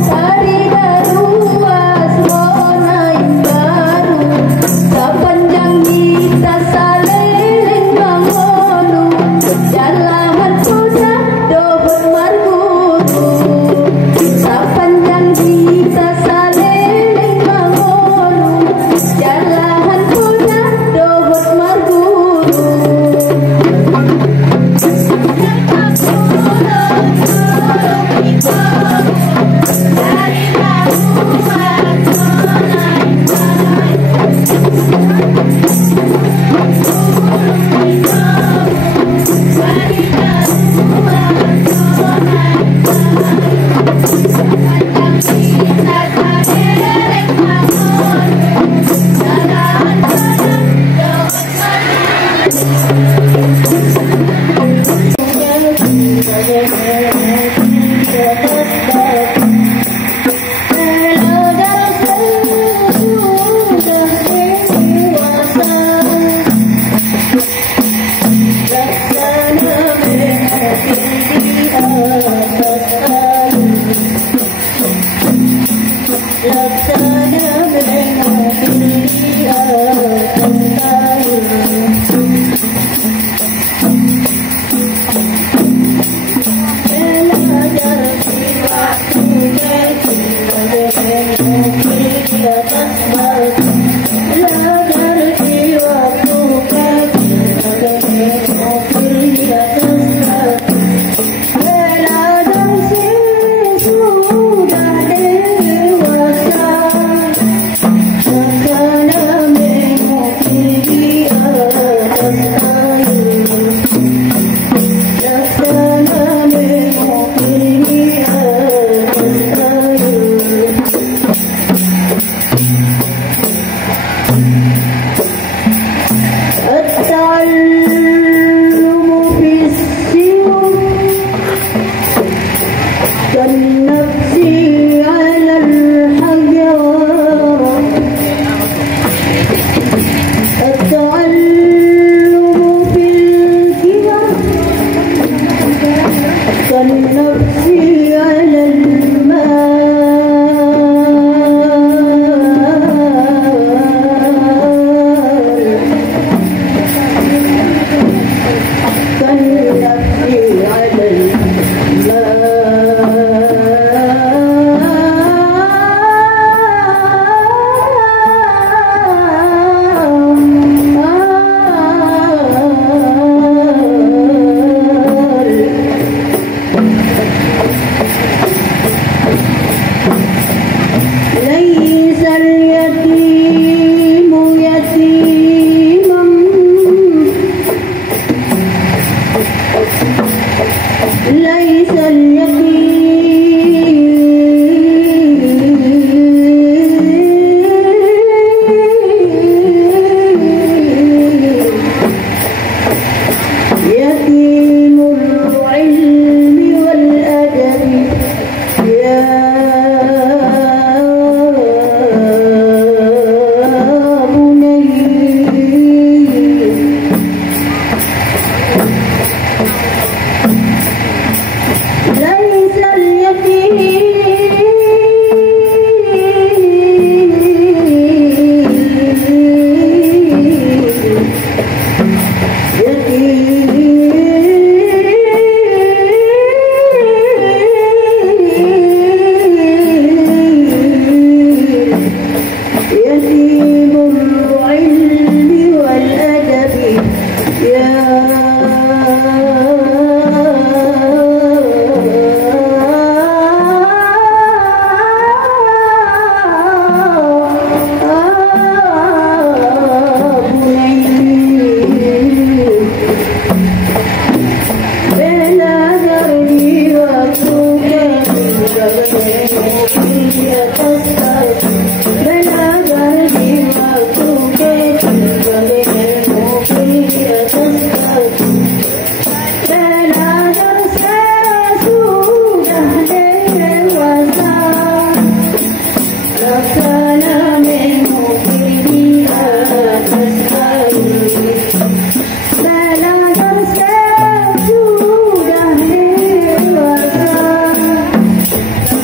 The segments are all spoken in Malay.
Dari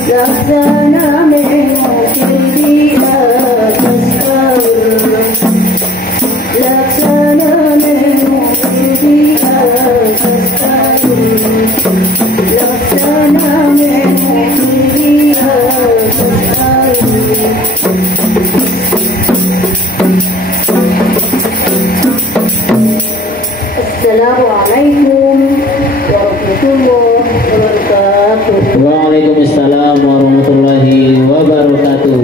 Assalamualaikum warahmatullahi wabarakatuh. Waalaikumsalam warahmatullahi wabarakatuh.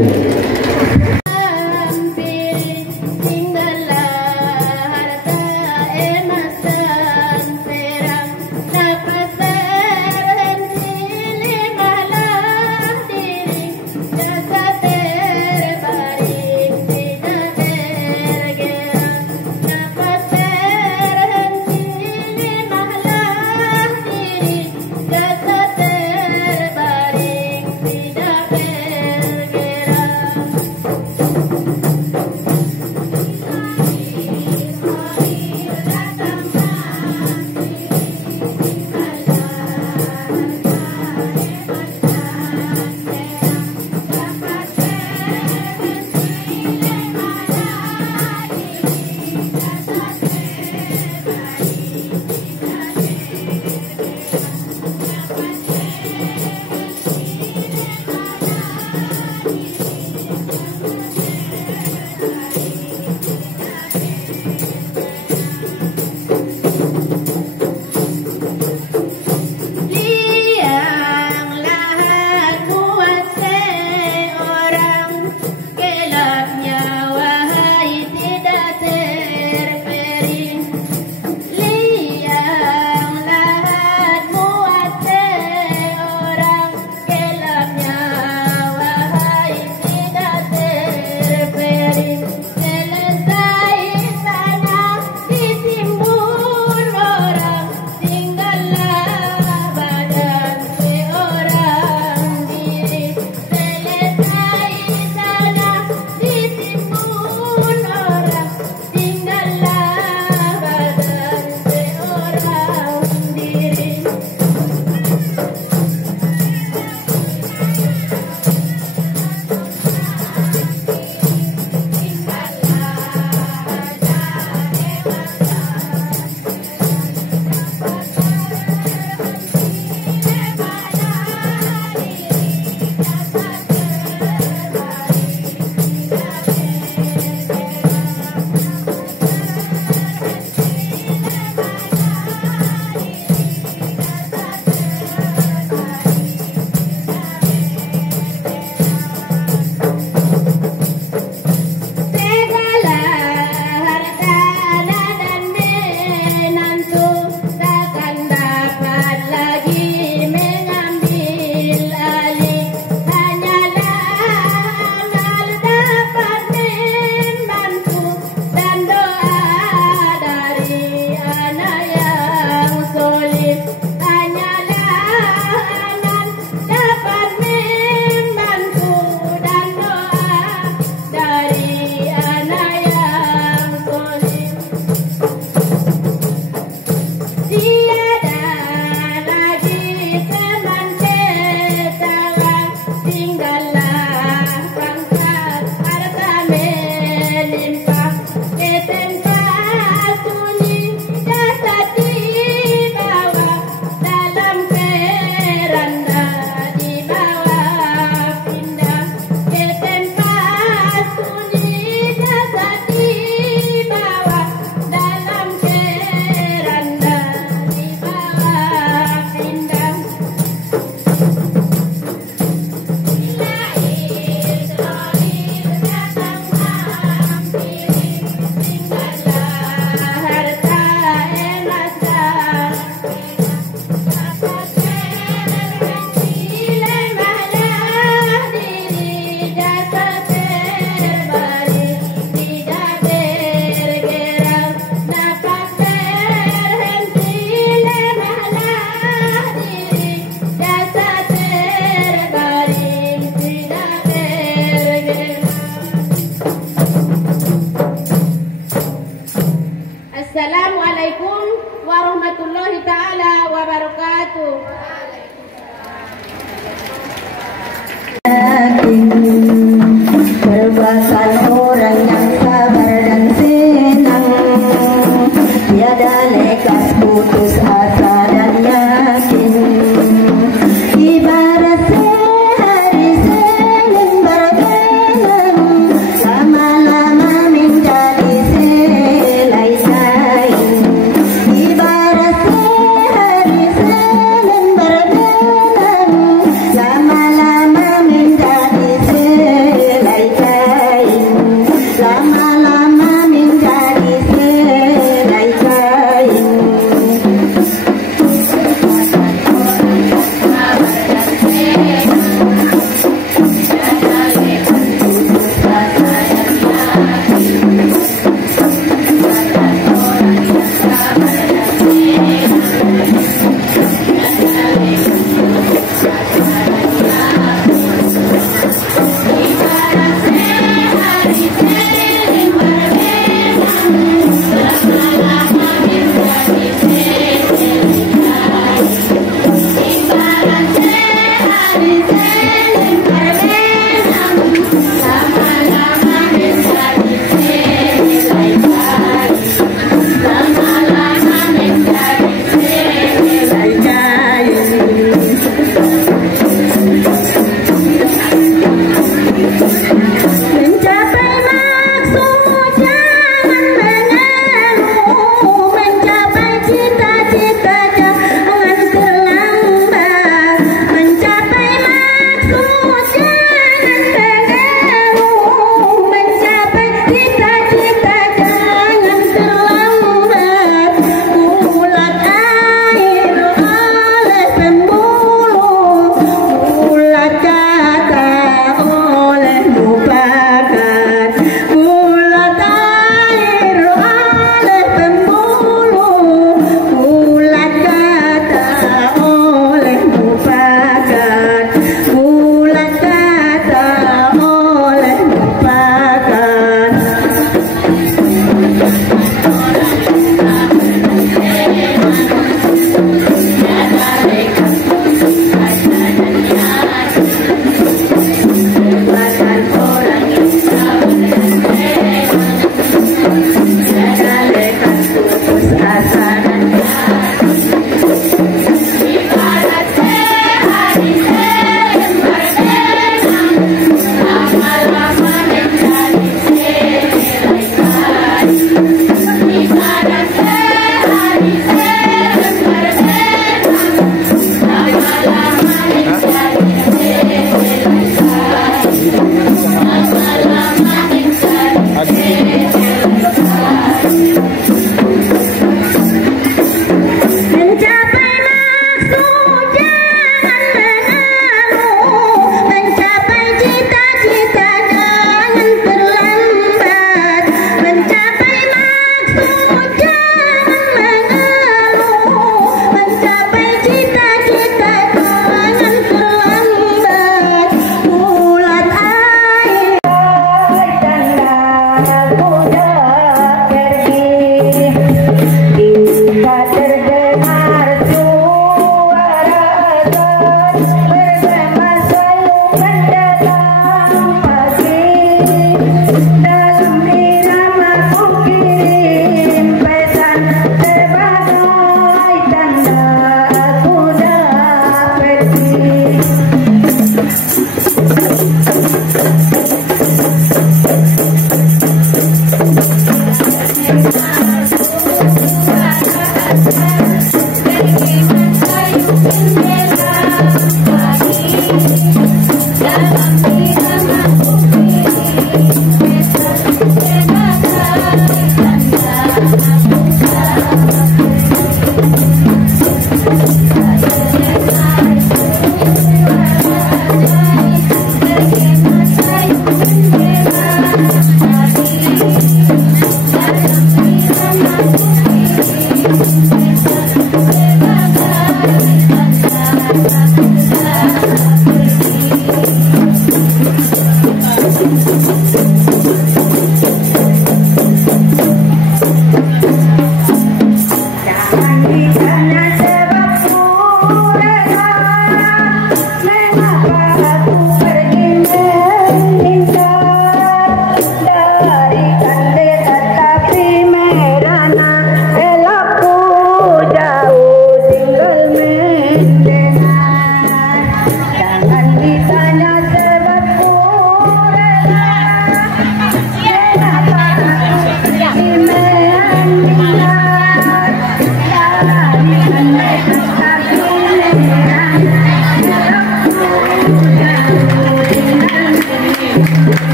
warahmatullahi taala wabarakatuh.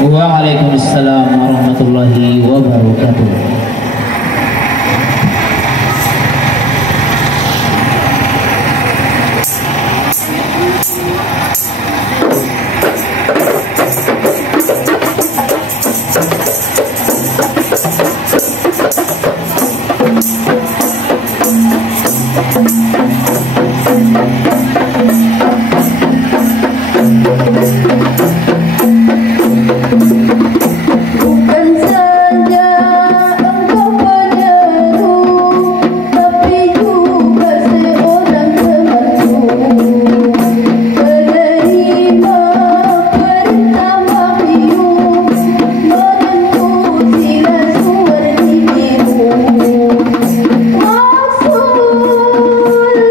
Waalaikumsalam warahmatullahi wabarakatuh. Rasul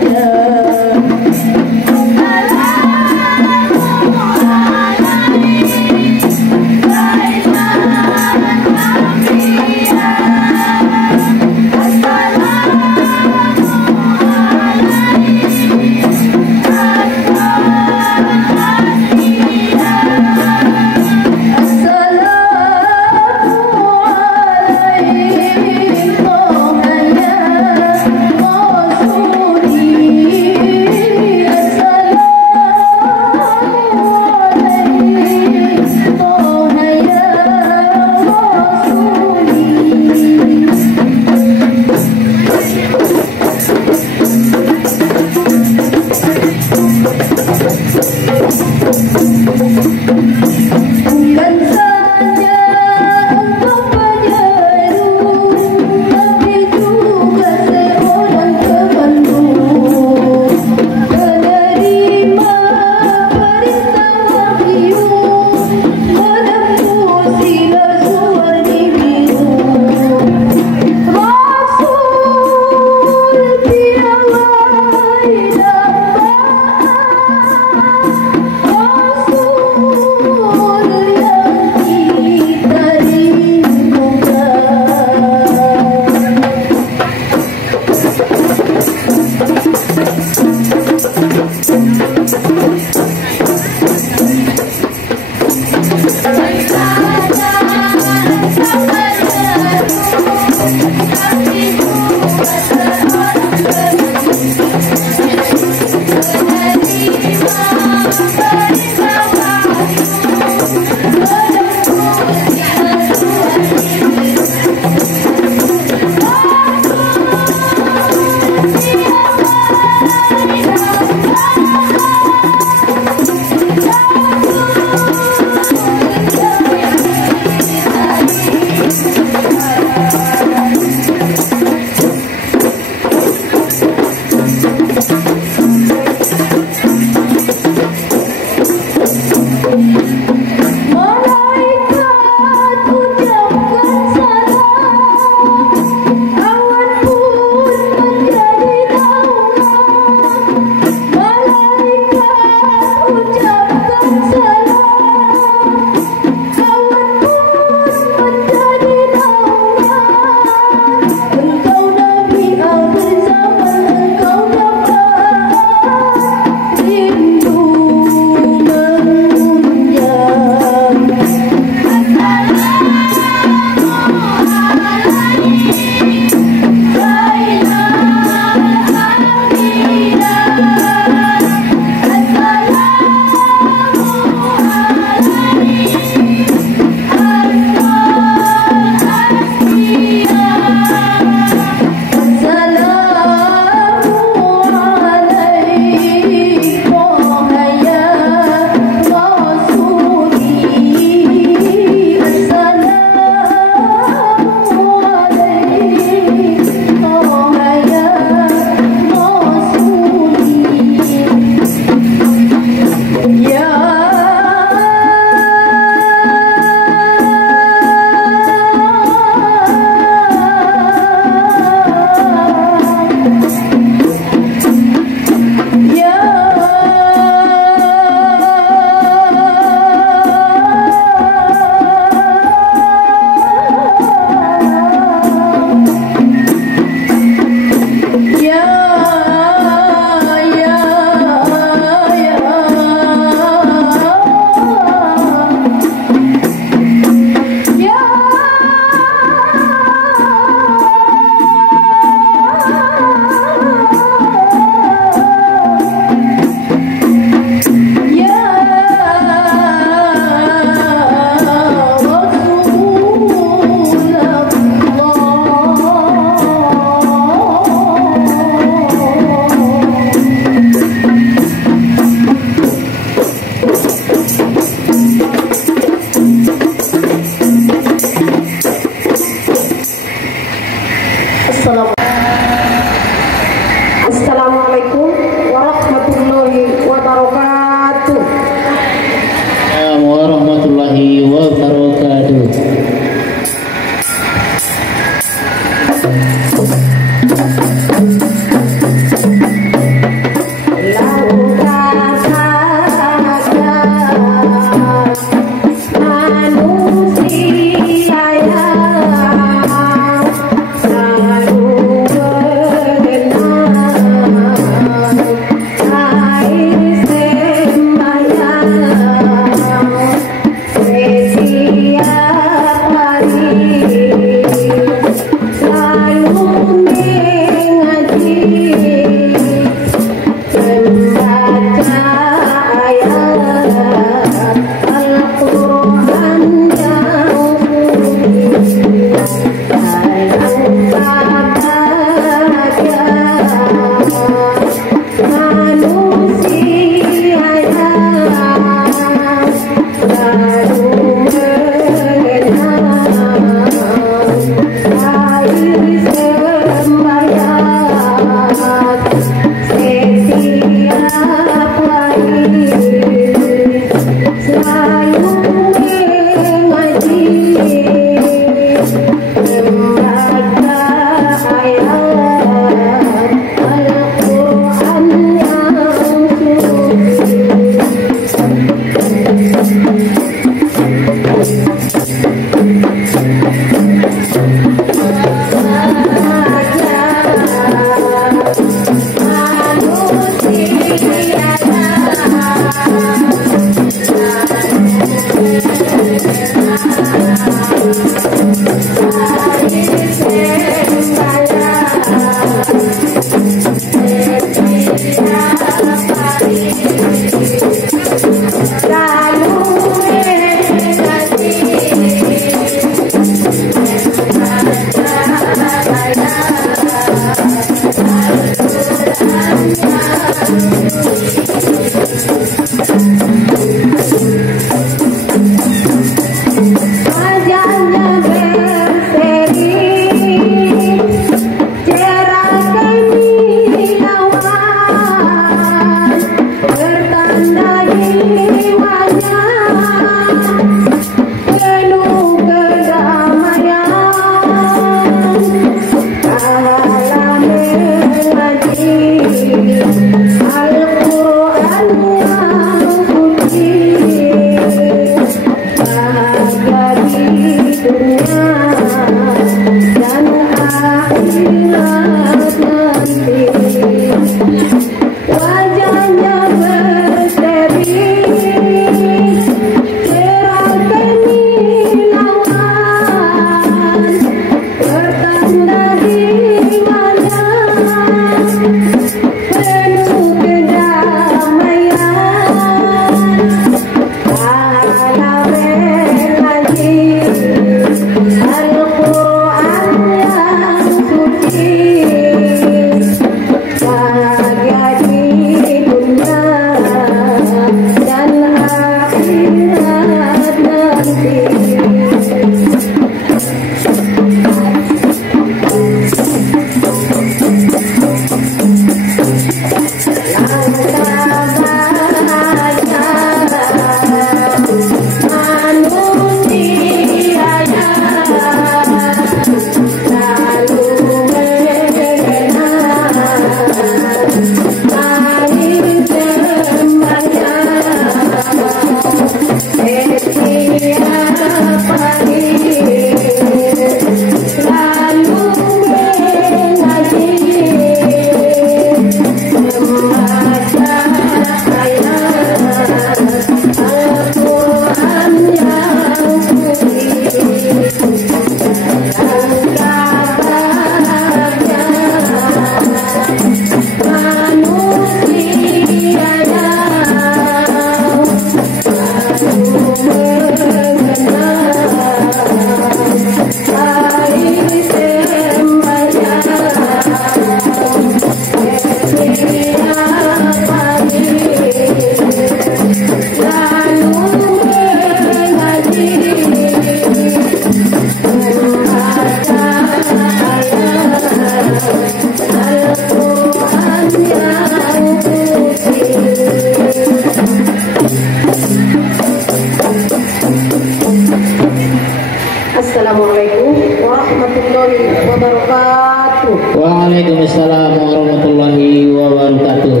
Assalamualaikum warahmatullahi wabarakatuh. Waalaikumsalam warahmatullahi wabarakatuh.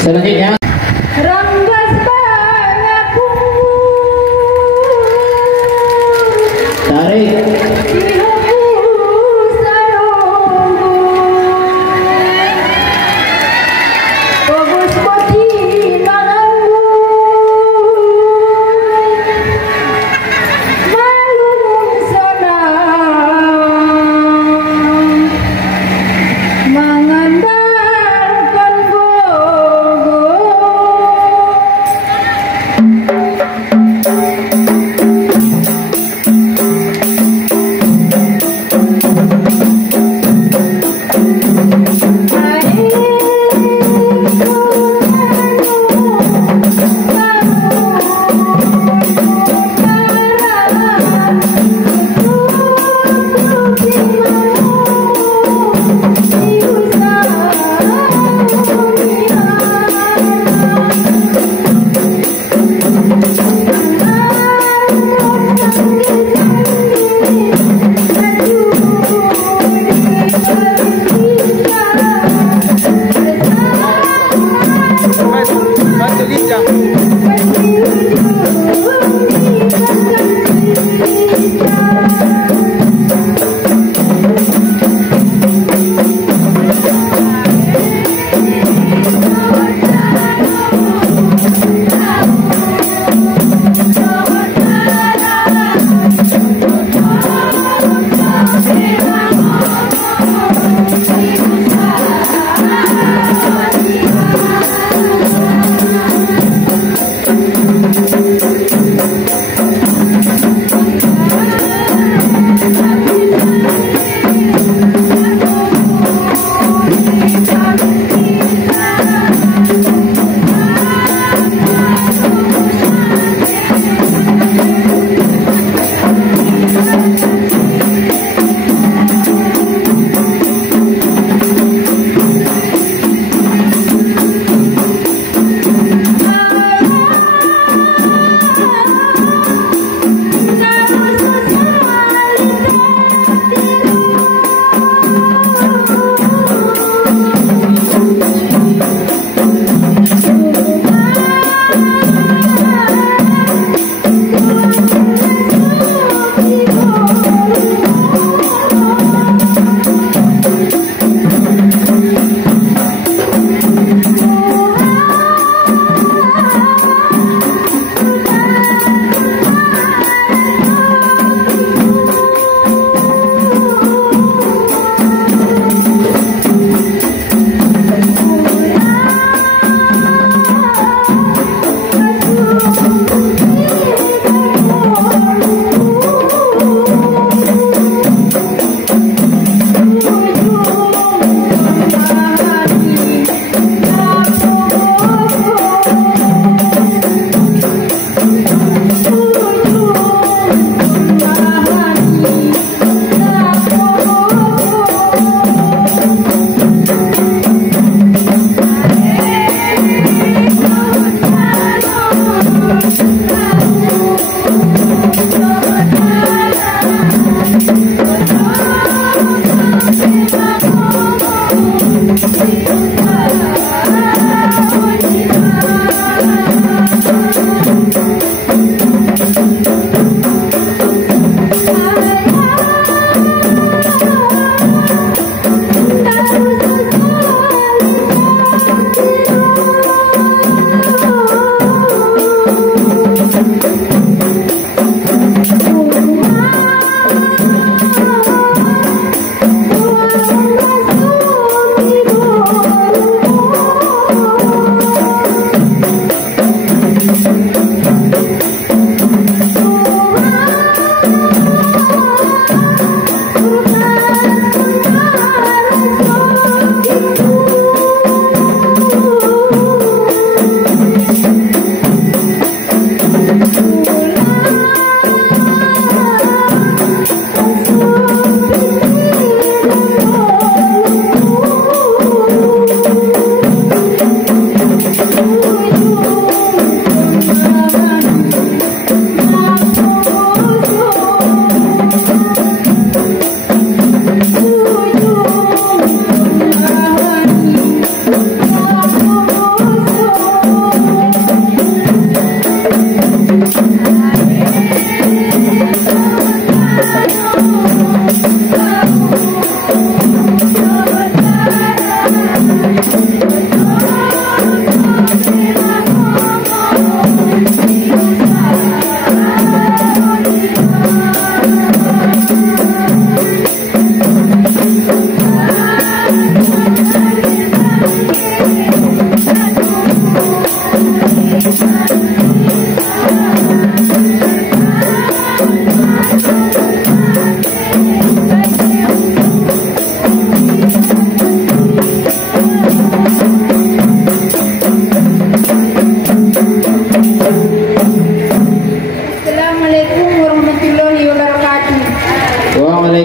Selanjutnya Ranggas banyaku tarik dihapus sayangku bagus bodi manganku malum sonang mengandalkan bogo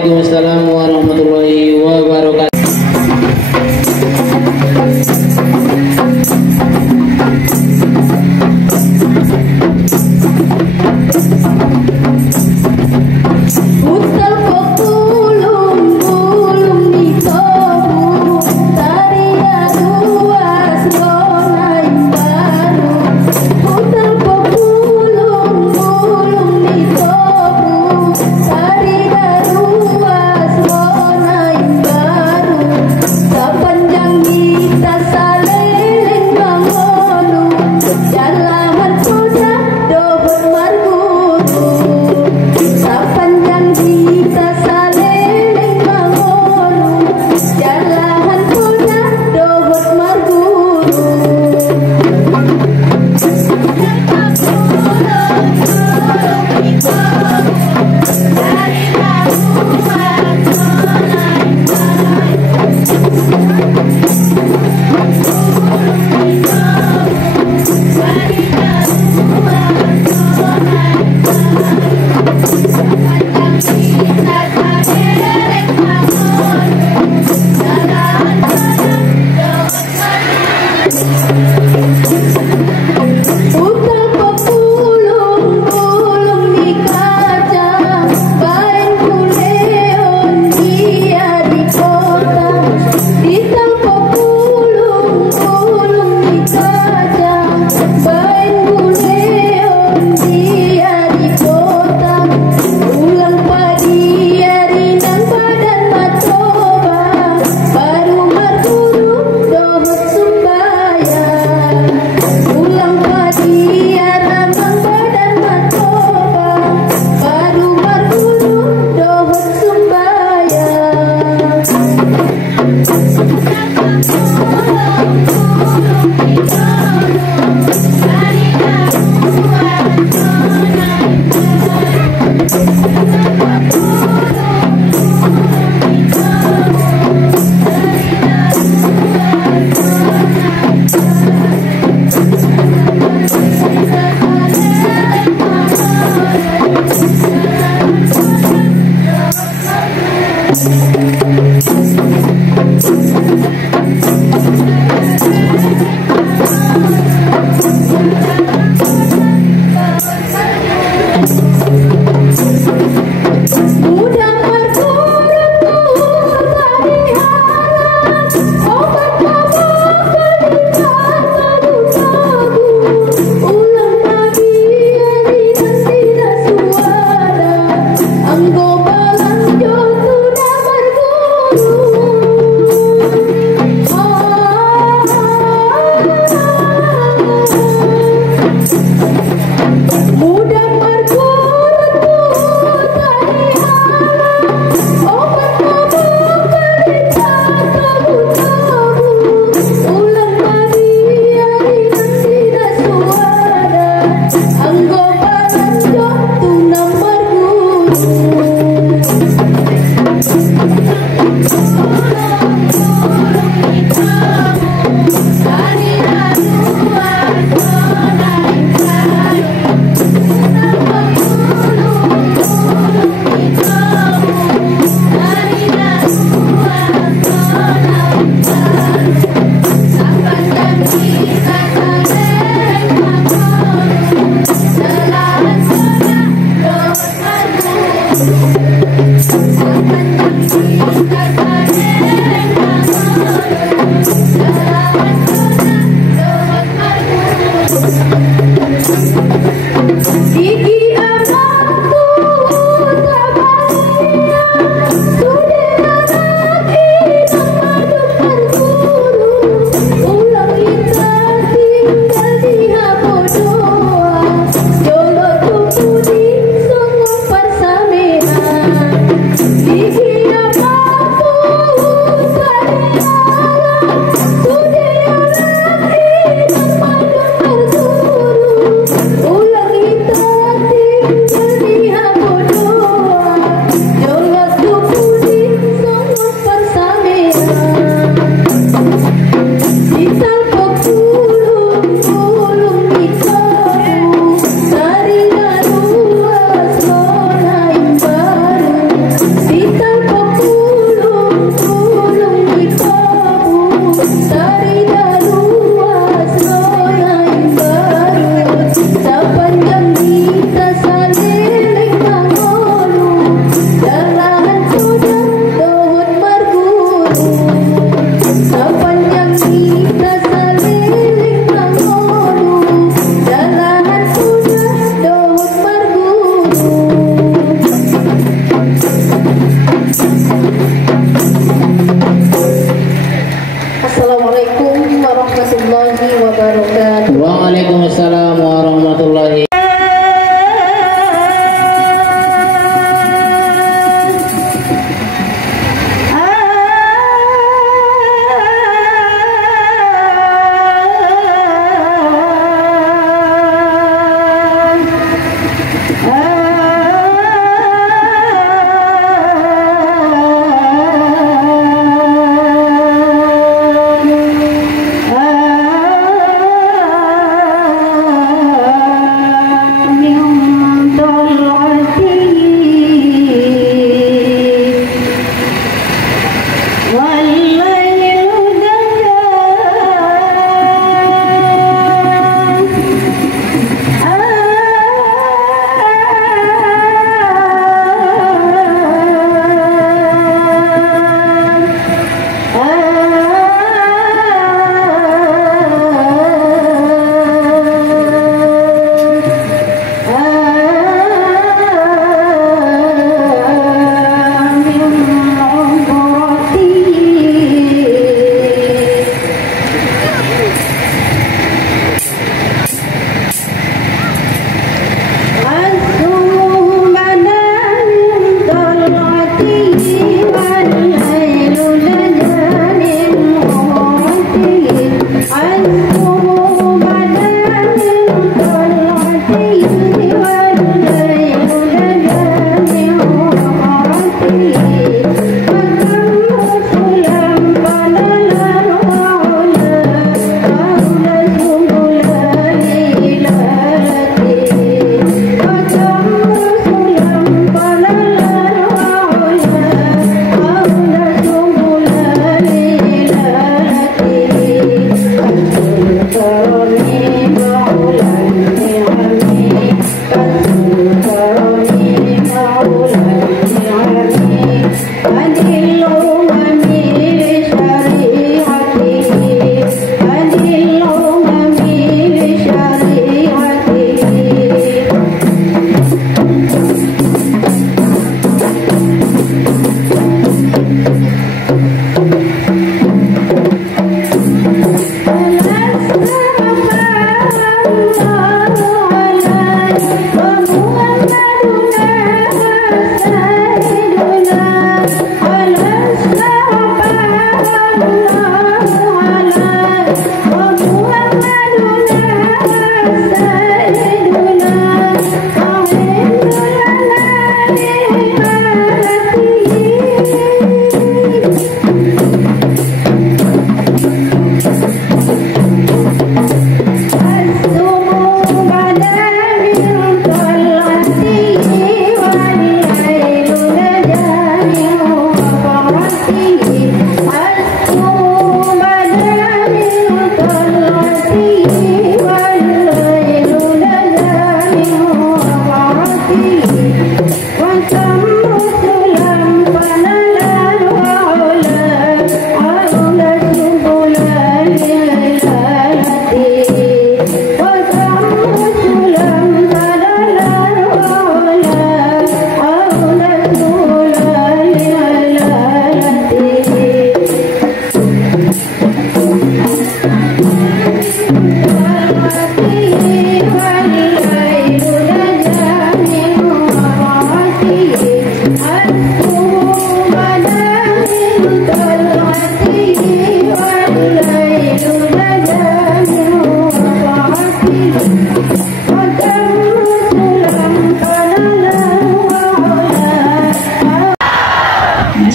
Waalaikumsalam warahmatullahi wabarakatuh. Utal pulung-pulung di tobu, tarian luas gonai baru. Utal pulung-pulung di tobu, tarian luas gonai baru. Sepanjang kita saling mengonu, jalanan kuda dobel marguru. Sepanjang kita saling mengonu, jalanan kuda dobel marguru. Utal pepulung-pulung di kaca, bain kuleon dia di kota. Utal pepulung-pulung di kaca, bain kuleon dia di kota. Ulang padi rinang badan matoba, baru marguru dohot sumbayang. Ulang padi ramang badan matoba, baru marguru dohot sumbayang. Udah marguru tadi halang, obat mabok di tabu-tabu. Ulang padi rinang tidak suara, anggo balang jotu dah marguru.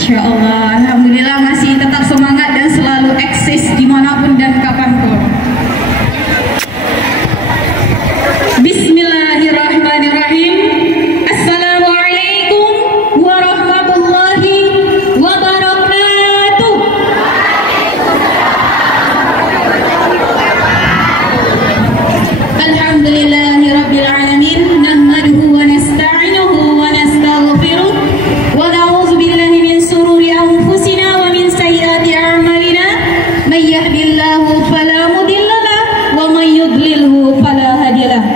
Masya Allah, Alhamdulillah masih tetap semangat dan selalu eksis dimanapun dan kapanpun. Bismillahirrahmanirrahim. Assalamualaikum warahmatullahi wabarakatuh. Alhamdulillahi rabbil alamin. Nahmaduhu wa nasta'inuhu wa nastaghfiruh wa na'udzu billahi min sururi anfusina wa min sayyiati a'malina. May yahdihillahu fala mudilla lahu wa may yudlilhu fala hadiya lahu.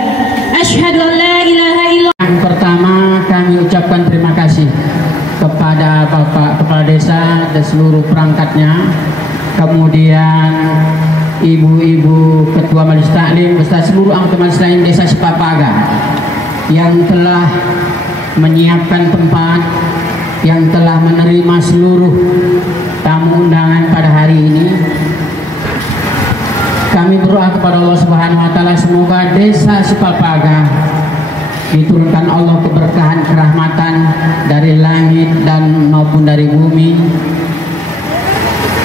Asyhadu an la ilaha illallah. Yang pertama kami ucapkan terima kasih kepada Bapak Kepala Desa dan seluruh perangkatnya, kemudian ibu-ibu ketua Majelis Taklim beserta seluruh anggota Majelis Taklim Desa Sipapaga yang telah menyiapkan tempat, yang telah menerima seluruh tamu undangan pada hari ini. Kami berdoa kepada Allah Subhanahu wa taala semoga Desa Sipapaga diturunkan Allah keberkahan, kerahmatan dari langit dan maupun dari bumi.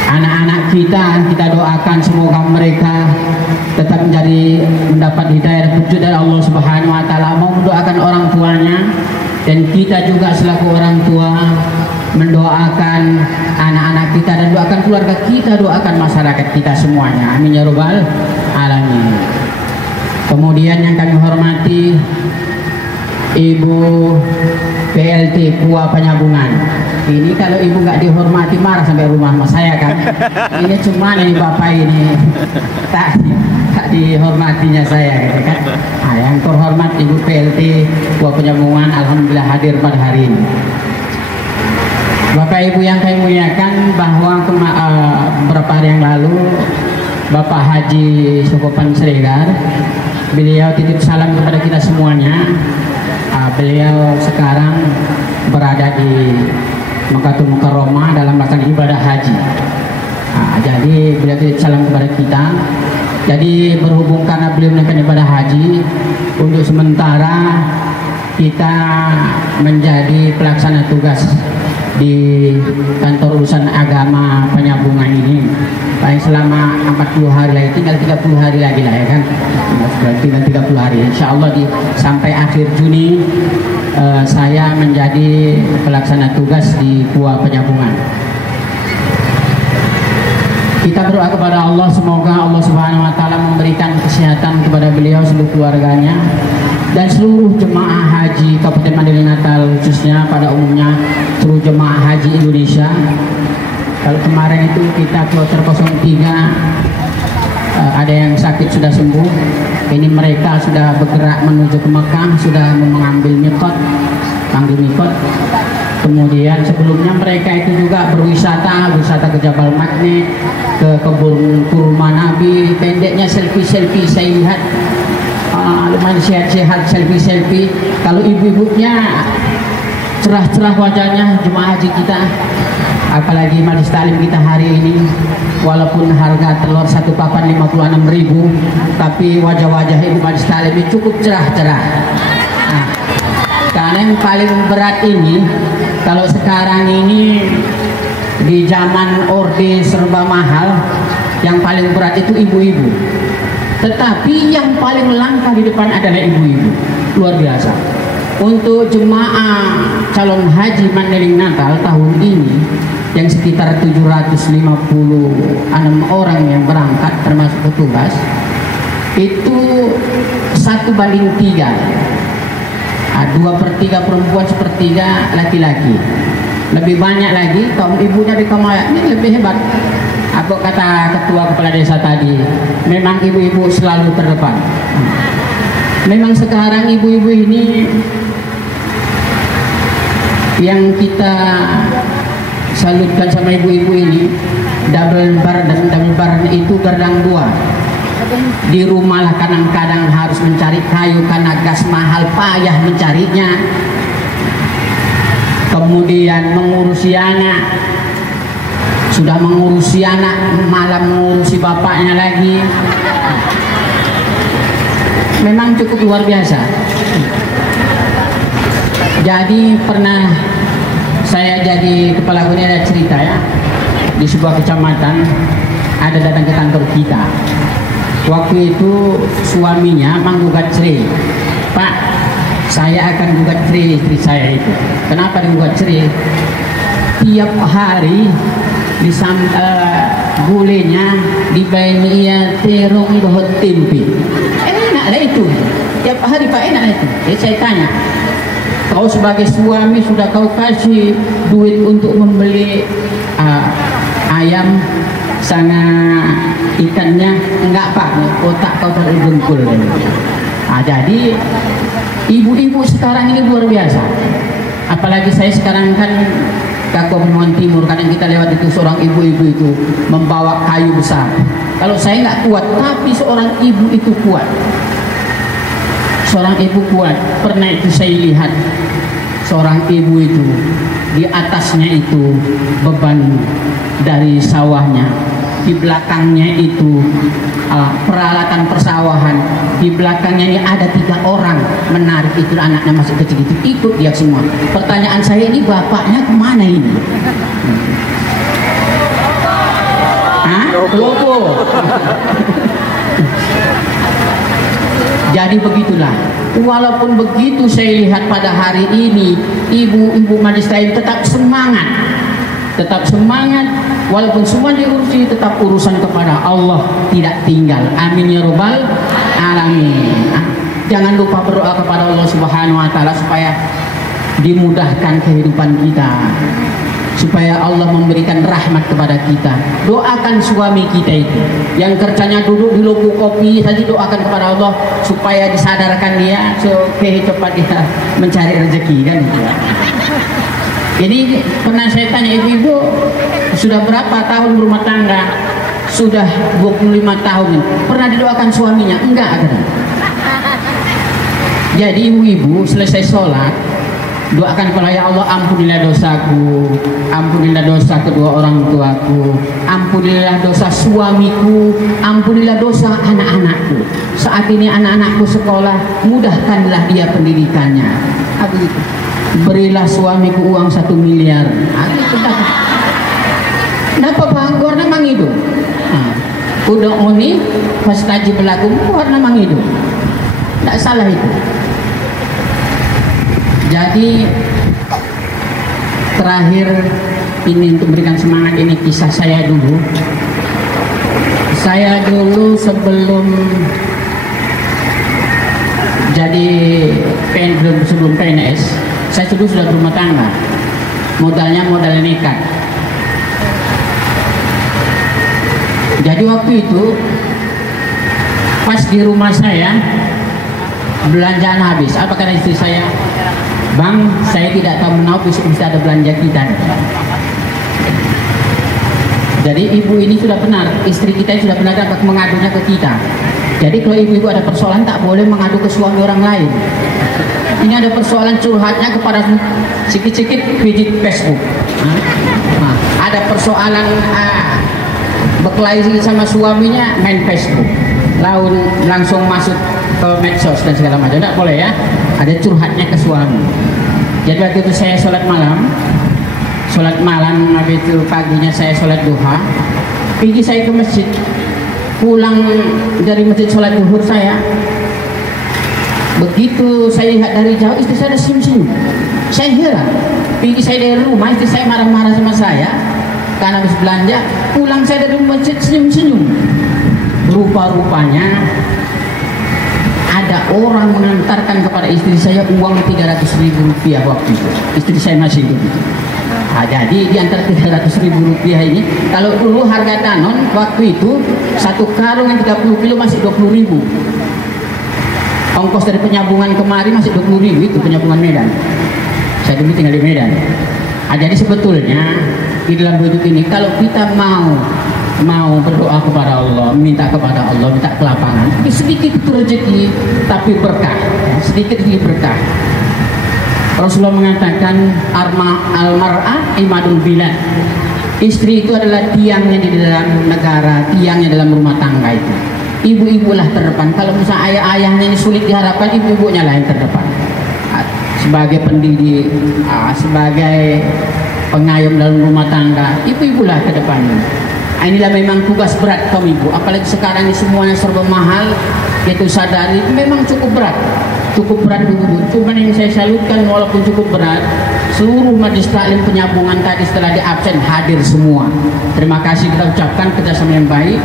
Anak-anak kita doakan semoga mereka tetap mendapat hidayah dan petunjuk dari Allah Subhanahu wa taala. Mau mendoakan orang tuanya, dan kita juga selaku orang tua mendoakan anak-anak kita dan doakan keluarga kita, doakan masyarakat kita semuanya. Amin ya rabbal alamin. Kemudian yang kami hormati Ibu PLT Kua Penyambungan. Ini kalau ibu nggak dihormati marah sampai rumah saya kan. Ini cuma ini bapak ini tak dihormatinya saya gitu kan. Nah, yang terhormat Ibu PLT Kua Penyambungan alhamdulillah hadir pada hari ini. Bapak Ibu yang kami muliakan, bahwa beberapa hari yang lalu Bapak Haji Sokopan Sregar, beliau titip salam kepada kita semuanya. Beliau sekarang berada di Mekkatul Mukarramah dalam melaksanakan ibadah haji. Jadi beliau titip salam kepada kita. Jadi berhubung karena beliau melakukan ibadah haji, untuk sementara kita menjadi pelaksana tugas di kantor urusan agama Penyambungan ini. Paling selama 40 hari lagi, tinggal 30 hari lagi lah ya kan. Tinggal 30 hari. Insya Allah sampai akhir Juni saya menjadi pelaksana tugas di Kua Penyambungan. Kita berdoa kepada Allah semoga Allah Subhanahu wa taala memberikan kesehatan kepada beliau, seluruh keluarganya, dan seluruh jemaah haji Kabupaten Mandailing Natal, khususnya pada umumnya seluruh jemaah haji Indonesia. Kalau kemarin itu kita kloter 03 ada yang sakit sudah sembuh. Ini mereka sudah bergerak menuju ke Mekah, sudah mengambil mikot, panggil mikot. Kemudian sebelumnya mereka itu juga berwisata ke Jabal Magnet, ke kebun kurma Nabi. Pendeknya selfie saya lihat lumayan sehat-sehat, selfie. Kalau ibu-ibunya cerah-cerah wajahnya jemaah haji kita, apalagi Majelis Taklim kita hari ini, walaupun harga telur satu papan 56.000, tapi wajah-wajah ibu Majelis Taklim ini cukup cerah-cerah. Karena yang paling berat ini, kalau sekarang ini di zaman orde serba mahal, yang paling berat itu ibu-ibu. Tetapi yang paling langka di depan adalah ibu-ibu. Luar biasa. Untuk jemaah calon haji Mandailing Natal tahun ini, yang sekitar 756 orang yang berangkat termasuk petugas, itu 1:3. 2/3 perempuan, 1/3 laki-laki. Lebih banyak lagi kaum ibu dari kaum ayah. Ini lebih hebat. Apa kata ketua kepala desa tadi, memang ibu-ibu selalu terdepan. Memang sekarang ibu-ibu ini yang kita salutkan sama ibu-ibu ini, double bar itu gerdang 2. Di rumah lah kadang-kadang harus mencari kayu karena gas mahal, payah mencarinya. Kemudian mengurusi anak, sudah mengurusi anak, malam mengurusi bapaknya lagi. Memang cukup luar biasa. Jadi pernah saya jadi kepala ini ada cerita ya, di sebuah kecamatan ada datang ke kantor kita. Waktu itu suaminya menggugat cerai. Pak, saya akan gugat cerai istri saya itu. Kenapa digugat cerai? Tiap hari gulenya dibayani ya terong dohot tempe. Enak lah itu. Tiap hari Pak, enak lah itu. Jadi saya tanya, kau sebagai suami sudah kau kasih duit untuk membeli ayam sama ikannya? Enggak Pak, otak kau tergengkul. Jadi ibu-ibu sekarang ini luar biasa. Apalagi saya sekarang kan Kabupaten Timur, kadang kita lewat itu seorang ibu-ibu itu membawa kayu besar. Kalau saya nggak kuat, tapi seorang ibu itu kuat. Seorang ibu kuat. Pernah itu saya lihat seorang ibu itu di atasnya itu beban dari sawahnya, di belakangnya itu peralatan persawahan, di belakangnya ini ada 3 orang menarik itu, anaknya masih kecil itu ikut dia semua. Pertanyaan saya, ini bapaknya kemana ini? Lopo. Jadi begitulah. Walaupun begitu saya lihat pada hari ini ibu-ibu majelis taklim tetap semangat. Tetap semangat, walaupun semua diurusi, tetap urusan kepada Allah tidak tinggal. Amin ya robbal alamin. Jangan lupa berdoa kepada Allah Subhanahu wa taala supaya dimudahkan kehidupan kita, supaya Allah memberikan rahmat kepada kita. Doakan suami kita itu yang kerjanya duduk di lubuk kopi tadi, doakan kepada Allah supaya disadarkan dia supaya cepat dia mencari rezeki kan gitu. Jadi pernah saya tanya ibu-ibu, sudah berapa tahun berumah tangga? Sudah 25 tahun. Pernah didoakan suaminya? Enggak ada. Jadi ibu-ibu selesai sholat, doakan kepada ya Allah, ampunilah dosaku, ampunilah dosa kedua orang tuaku, ampunilah dosa suamiku, ampunilah dosa anak-anakku. Saat ini anak-anakku sekolah, mudahkanlah dia pendidikannya. Begitu. Berilah suamiku uang 1 miliar. Napa bang warna mangido? Udah oni pas kaji berlaku warna mangido. Tak salah itu. Jadi terakhir ini untuk memberikan semangat, ini kisah saya dulu. Saya dulu sebelum jadi sebelum PNS, saya dulu sudah berumah tangga. Modalnya modal nekat. Jadi waktu itu pas di rumah saya belanjaan habis. Apa kata istri saya? Bang, saya tidak tahu menahu besok mesti ada belanja kita. Jadi ibu ini sudah benar, istri kita sudah benar dapat mengadunya ke kita. Jadi kalau ibu-ibu ada persoalan tak boleh mengadu ke suami orang lain. Ini ada persoalan curhatnya kepada sikit-sikit visit Facebook. Ada persoalan berkelahi sama suaminya, main Facebook. Lalu langsung masuk ke medsos dan segala macam. Tidak boleh ya. Ada curhatnya ke suami. Jadi waktu itu saya sholat malam, habis itu paginya saya sholat duha. Pergi saya ke masjid, pulang dari masjid sholat duhur saya. Begitu saya lihat dari jauh, istri saya ada senyum-senyum. Saya heran. Pergi saya dari rumah, istri saya marah-marah sama saya karena habis belanja. Pulang saya dari masjid senyum-senyum. Rupa-rupanya ada orang mengantarkan kepada istri saya uang 300.000 rupiah waktu itu. Istri saya masih hidup. Jadi di antara 300.000 rupiah ini, kalau dulu harga Danon waktu itu 1 karung yang 30 kilo masih 20.000. Ongkos dari penyambungan kemari masih 20.000, itu penyambungan Medan. Saya dulu tinggal di Medan. Jadi sebetulnya di dalam hidup ini kalau kita mau berdoa kepada Allah, minta kepada Allah, minta kelapangan, sedikit itu rezeki tapi berkah, sedikit ini berkah. Rasulullah mengatakan al-mar'ah imadul bilad. Istri itu adalah tiangnya di dalam negara, tiangnya dalam rumah tangga itu. Ibu-ibulah terdepan. Kalau misalnya ayah-ayahnya ini sulit diharapkan, ibu-ibunya lah yang terdepan. sebagai pendidik, sebagai pengayom dalam rumah tangga, ibu-ibulah ke depannya. Inilah memang tugas berat kaum ibu, apalagi sekarang ini semuanya serba mahal. Itu sadari memang cukup berat ibu-ibu. Cuman yang saya salutkan, walaupun cukup berat, seluruh majelis taklim penyambungan tadi setelah di absen hadir semua. Terima kasih kita ucapkan kerjasama yang baik.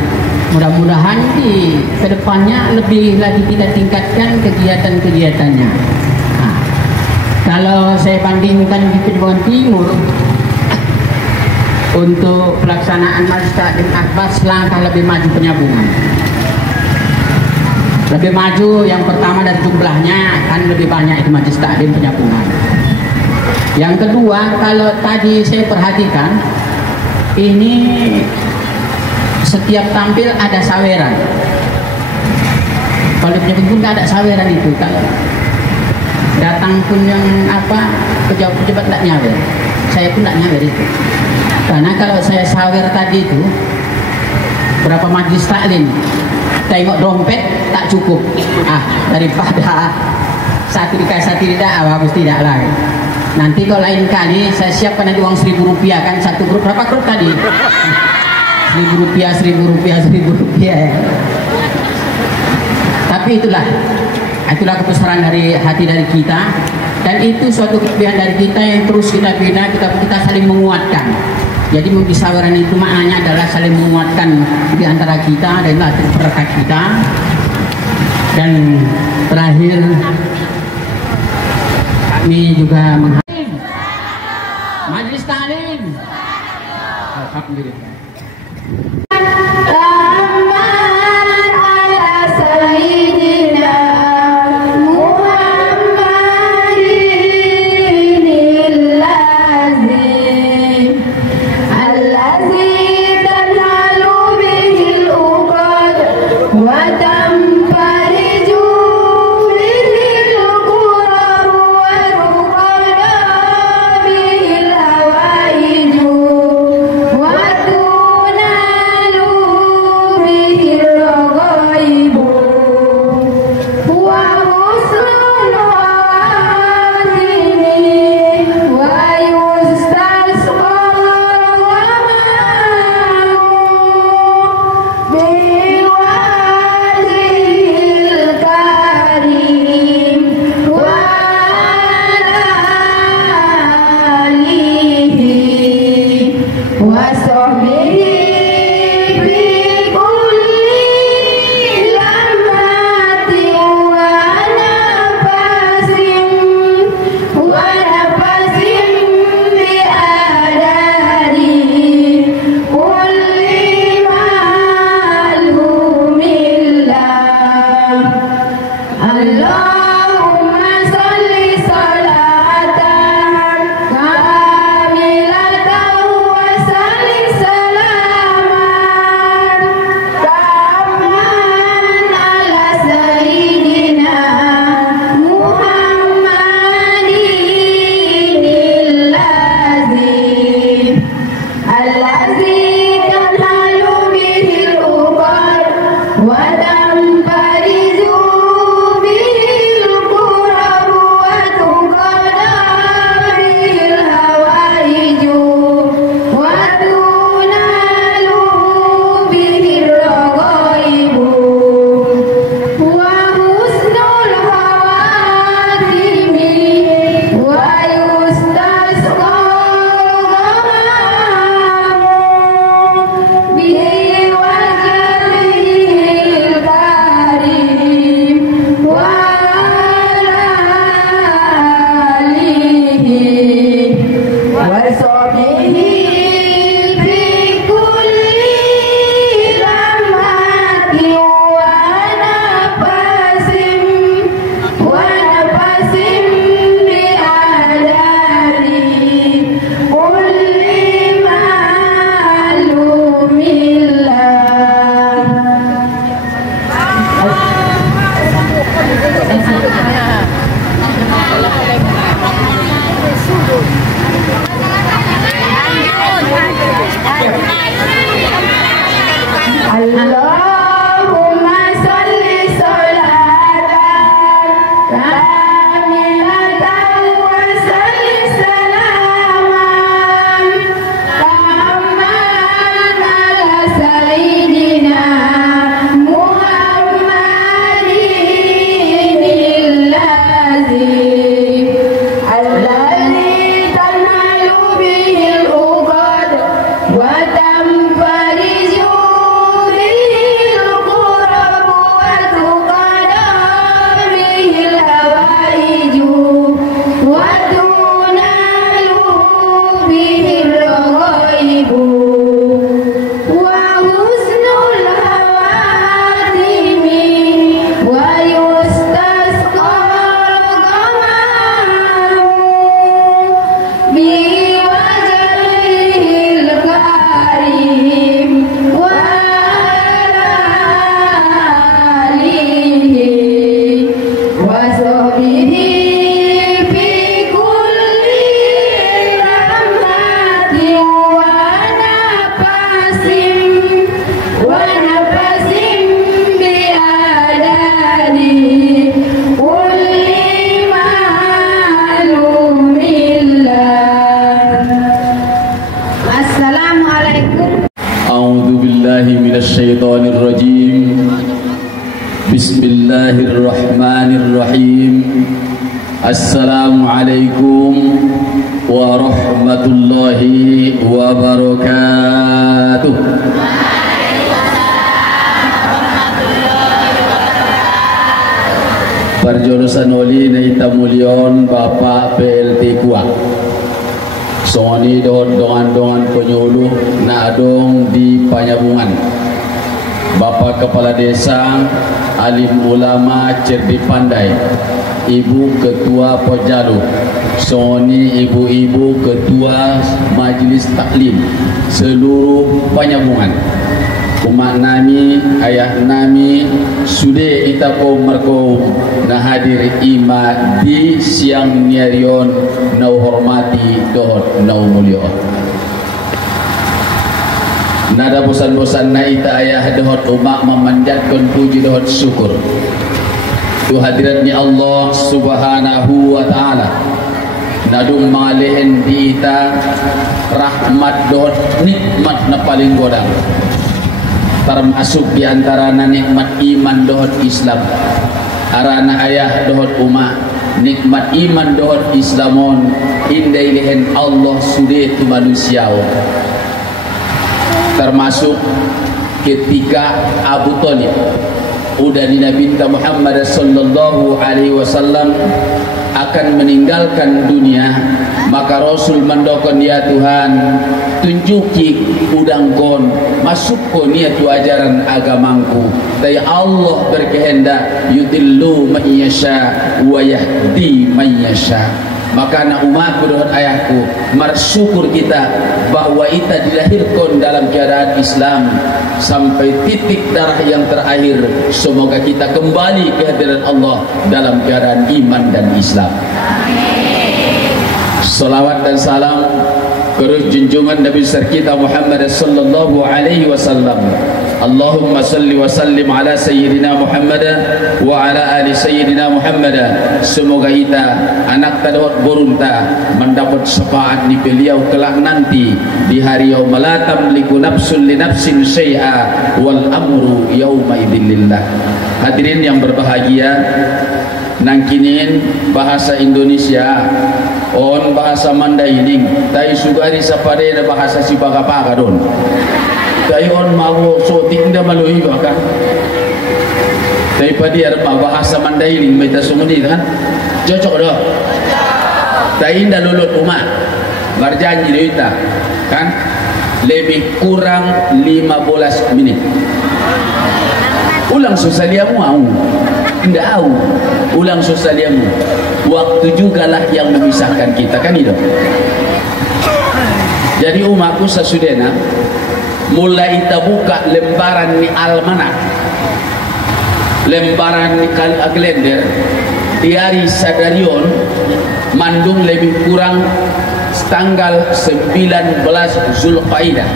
Mudah-mudahan di kedepannya lebih lagi kita tingkatkan kegiatan-kegiatannya. Nah, kalau saya bandingkan di Penyambungan Timur, untuk pelaksanaan majelis taklim akbar selangkah lebih maju Penyambungan. Lebih maju yang pertama dari jumlahnya, kan lebih banyak itu majelis taklim Penyambungan. Yang kedua, kalau tadi saya perhatikan, ini setiap tampil ada saweran. Kalau Penyambungan nggak ada saweran itu, kalau datang pun yang pejabat tidak nyawer. Saya pun tidak nyawer itu. Karena kalau saya sawer tadi itu, berapa majelis taklim, tengok dompet tak cukup. Daripada satu dikasih satu tidak, bagus tidak lah. Nanti kalau lain kali saya siapkan nanti uang Rp1.000 kan, satu grup, berapa grup tadi? Rp1.000 ya. Tapi itulah kebesaran dari hati dari kita, dan itu suatu kelebihan dari kita yang terus kita bina, kita saling menguatkan. Jadi membisawaran itu maknanya adalah saling menguatkan di antara kita dan latih berkat kita. Dan terakhir kami juga majelis taklim. Alhamdulillah. الشيطان الرجيم بسم الله الرحمن الرحيم السلام عليكم ورحمة الله وبركاته. Perjurusan oli na itamulion Bapak PLT Kuak Soni dongan-dongan penyuluh na adong di Panyabungan, Bapak Kepala Desa, alim ulama cerdik pandai, Ibu Ketua Pojalu, Soni ibu-ibu Ketua Majelis Taklim seluruh Panyabungan, umat nami, ayah nami, sudah kita merko na hadir ima di siang nyarion nau hormati dohot nau mulio. Nada bosan-bosan na ita ayah dohot umat memanjatkan puji dohot syukur tu hadirat ni Allah subhanahu wa ta'ala. Nadung malihin di ita rahmat dohot nikmat na paling godang, termasuk diantara nikmat iman dohot Islam. Arana ayah dohot umat nikmat iman dohot Islamon indai lehen Allah sudah tu manusia. Termasuk ketika Abu Thalib udah di Nabi Muhammad sallallahu alaihi wasallam akan meninggalkan dunia, maka Rasul mendoakan, ya Tuhan, tunjuki udang kon masuk ko niatu ajaran agamangku. Tapi Allah berkehendak yudillu man yasha wa yahdi man yasha. Maka anak umatku dan ayahku, bersyukur kita bahwa kita dilahirkan dalam keadaan Islam sampai titik darah yang terakhir. Semoga kita kembali ke hadirat Allah dalam keadaan iman dan Islam. Salawat dan salam kepada junjungan Nabi besar kita Muhammad sallallahu alaihi wasallam. Allahumma salli wa sallim ala sayyidina Muhammad wa ala ali sayyidina Muhammad. Semoga kita anak tadawat burunta mendapat syafaat di beliau kelak nanti di hari yaum la tamliku nafsun li nafsin syai'a wal amru yauma idzin lillah. Hadirin yang berbahagia, nangkinin bahasa Indonesia on bahasa Mandailing tai sugari sapare na bahasa Sibagapaka don tai on mau soting da malui baka tai padi arpa bahasa Mandailing mai tasumuni kan cocok dah tai inda lulut umat berjanji kita kan lebih kurang 15 menit ulang susaliamu mau tidak tahu ulang sosialiamu. Waktu jugalah yang memisahkan kita, kan itu. Jadi umatku sesudahnya mulai kita buka lembaran ni almanak, lembaran ni kalender di hari Sadarion mandung lebih kurang tanggal 19 Zulqaidah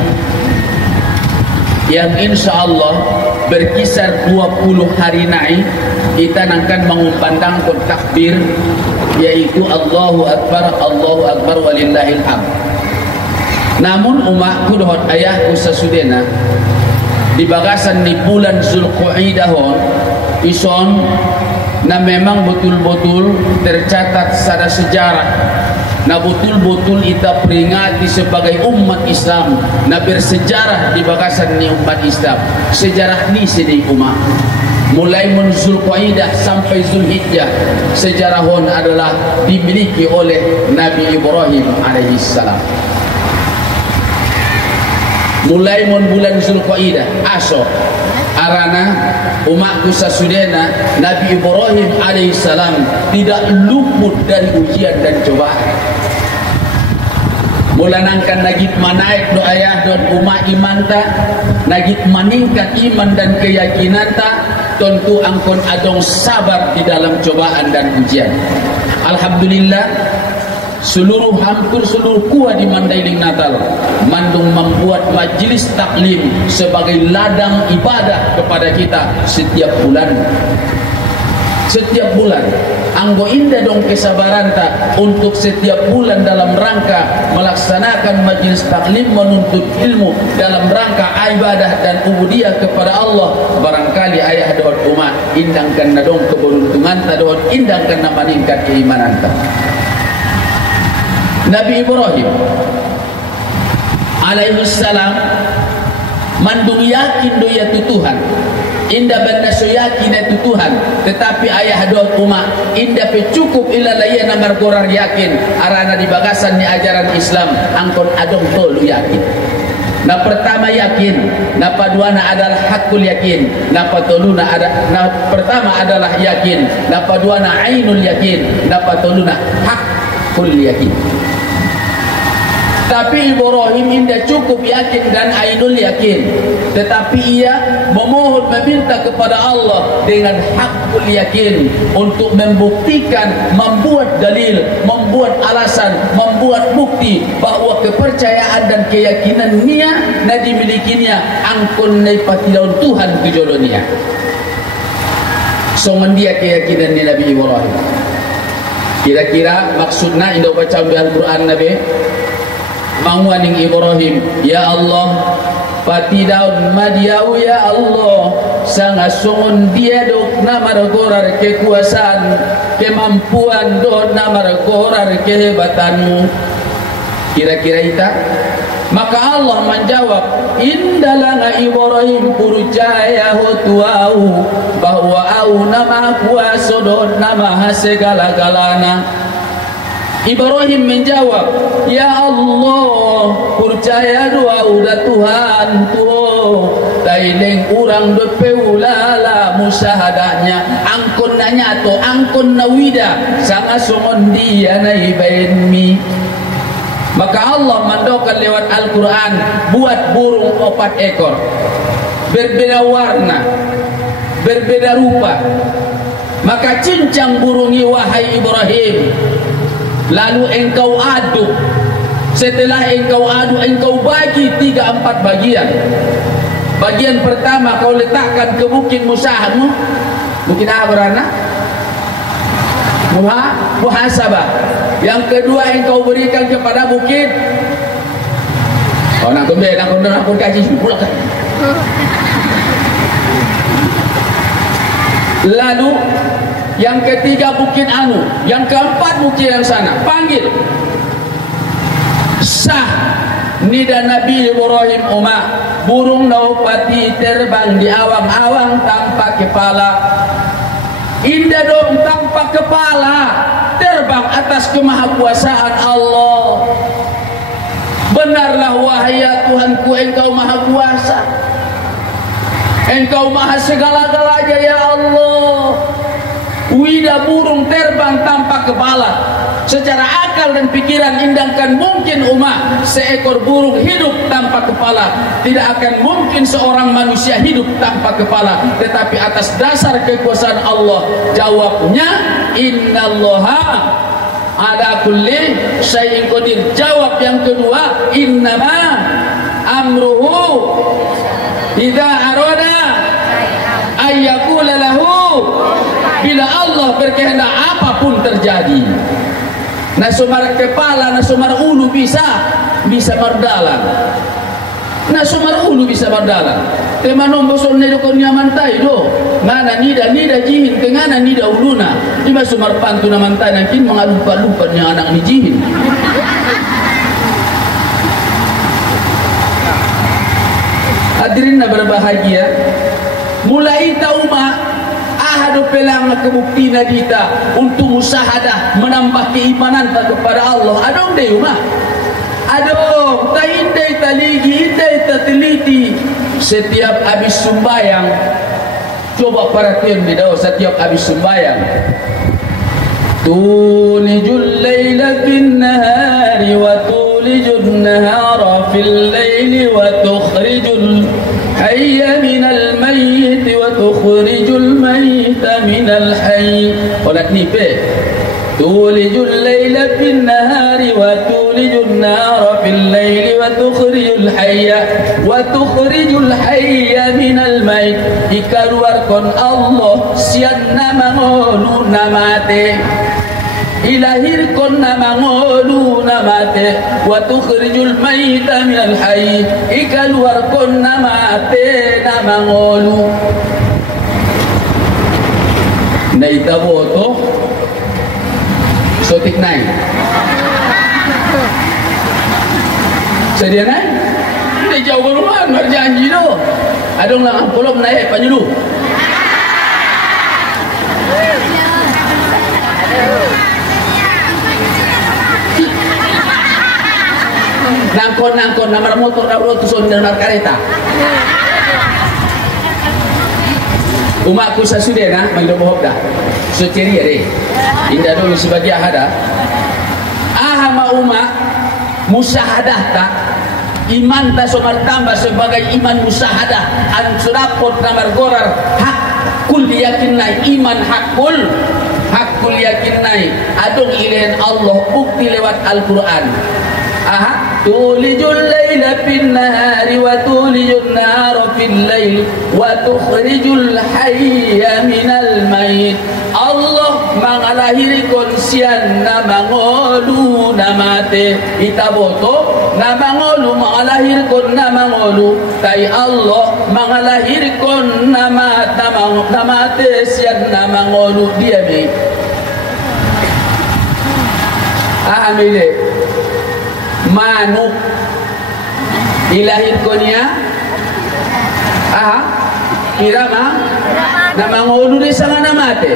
yang insya Allah berkisar 20 hari naik kita akan mengumpandangkan takbir yaitu Allahu Akbar walillahil hamd. Namun umatku dohot ayahku sesudena di bagasan di bulan Zulqaidah ison na memang betul-betul tercatat secara sejarah na betul-betul kita peringati sebagai umat Islam na bersejarah di bagasan ni umat Islam. Sejarah ni sedih umat mulai mun Zulqaidah sampai Zulhijjah, sejarahon adalah dimiliki oleh Nabi Ibrahim alaihissalam. Mulai mun bulan Zulqaidah Ashur arana umatku sasudena Nabi Ibrahim alaihissalam tidak luput dari ujian dan cobaan. Mulanangkan nagit manaik do ayah dan umat imanta, nagit meningkat iman dan keyakinan ta, tentu angkon adong sabar di dalam cobaan dan ujian. Alhamdulillah hampir seluruh kuah di Mandailing Natal mandung membuat majelis taklim sebagai ladang ibadah kepada kita setiap bulan. Setiap bulan anggo indah dong kesabaran tak untuk setiap bulan dalam rangka melaksanakan majelis taklim menuntut ilmu dalam rangka ibadah dan ubudiyah kepada Allah. Barangkali ayah doa umat indangkan dong keberuntungan tak doa indangkan meningkat keimanan tak. Nabi Ibrahim alaihissalam mandung yakin do ya Tuhan, indah benda so yakin itu Tuhan, tetapi ayah doa umat indah pe cukup ilalaya namar gorar yakin arana di bagasan ni ajaran Islam angkon adong tolu yakin. Na pertama yakin, na paduana adalah hakul yakin, na patoluna ada, na pertama adalah yakin, na paduana ainul yakin, na patoluna hakul yakin. Tapi Ibrahim indah cukup yakin dan ainul yakin, tetapi ia memohon meminta kepada Allah dengan hakul yakin untuk membuktikan, membuat dalil, membuat alasan, membuat bukti bahawa kepercayaan dan keyakinan nia na dimilikinya angkun nai patilaun Tuhan kejolonia. Songan dia keyakinan ni Nabi Ibrahim. Kira-kira maksudnya indah baca Al-Quran Nabi Mangwaning Ibrahim, ya Allah, pati daun madiau ya Allah, sangat sungun dia dok namar gorar kekuasaan, kemampuan dok namar gorar kehebatanmu. Kira-kira ita, maka Allah menjawab, indalanga Ibrahim percaya hotuau bahwa au nama kuasa dok nama segala-galana. Ibrahim menjawab, ya Allah, percaya doa udah Tuhan tuh, taileng urang dope ulala musahadahnya, angkon nanya to, angkon nawida, sangat songon dia na ibainmi. Maka Allah mandokan lewat Al-Quran, buat burung 4 ekor, berbeda warna, berbeda rupa. Maka cincang burungi wahai Ibrahim. Lalu engkau aduk. Setelah engkau aduk, engkau bagi 3-4 bagian. Bagian pertama kau letakkan ke bukit musahamu. Bukit apa berana? Muhasabah. Yang kedua engkau berikan kepada bukit. Oh nak kembali, nak kaji pula kan. Lalu yang ketiga bukit anu, yang keempat bukit yang sana. Panggil. Sah nida Nabi Ibrahim umat. Burung naupati terbang di awang-awang tanpa kepala. Indah dong tanpa kepala, terbang atas kemahakuasaan Allah. Benarlah wahai ya Tuhanku, engkau maha kuasa, engkau maha segala-galanya ya Allah. Wida burung terbang tanpa kepala. Secara akal dan pikiran indahkan mungkin umat seekor burung hidup tanpa kepala. Tidak akan mungkin seorang manusia hidup tanpa kepala. Tetapi atas dasar kekuasaan Allah, jawabnya innallaha ala kulli syai'in qadir. Jawab yang kedua, innama amruhu idza arada ayyaqula lahu. Bila Allah berkehendak apapun terjadi. Nasumar kepala, nasumar ulu bisa mardalan. Nasumar ulu bisa mardalan. Temanom boson nedo kon nyaman tai do. Mana nida jihin kengana nida uluna. Ima sumar pantu naman tai nakin mengalupa-lupa nya anak ni jihin. Hadirin na berbahagia. Mulai tauma ahadu pelang kebukti nadita untuk musahadah menambah keimanan kepada Allah. Adong deh umah. Adong ta indai taligi indai teliti setiap habis sembahyang. Coba perhatian di dalam setiap habis sembahyang. Tulijul laila fin nahari wa tulijun nahara fil laili wa tukhrijul hayya minal mayyit wa tukhrijul mayyita minal hayy. Olat nipe. Tulijul laila fin nahari wa tulijun nahara fil laili wa tukhrijul hayya minal mayit. Ikaluarkan Allah sian nama ngolu namate, ilahirkan nama ngolu namate. Wa tukhrijul mayyita minal hayy, ikaluarkan namate nama ngolu. Naitaboto sotik nai sedia nai ini jauh keluar berjanji tu adong lah kolom naik panjulu nangkon nomor motor tuson nomor kereta umatku sasudena mangdo bohok dah so ceria deh indah dulu sebagai ahada ahama umat musahadah tak iman tak somar tambah sebagai iman musahadah an surapot namar gorar hakul yakinai iman hakul yakinai adong ilahin Allah bukti lewat Al-Quran. Tulijul layla fin nahari wa tulijul nahara fil layli wa tukhrijul hayya minal mayit. Allah mangalahirikon sian nama ngolu namate itaboto nama ngolu mangalahirikon nama ngolu tai Allah mangalahirikon namate sian nama ngolu dia be ahamile manuk dilahirkannya irama nama ngolu di sana nama te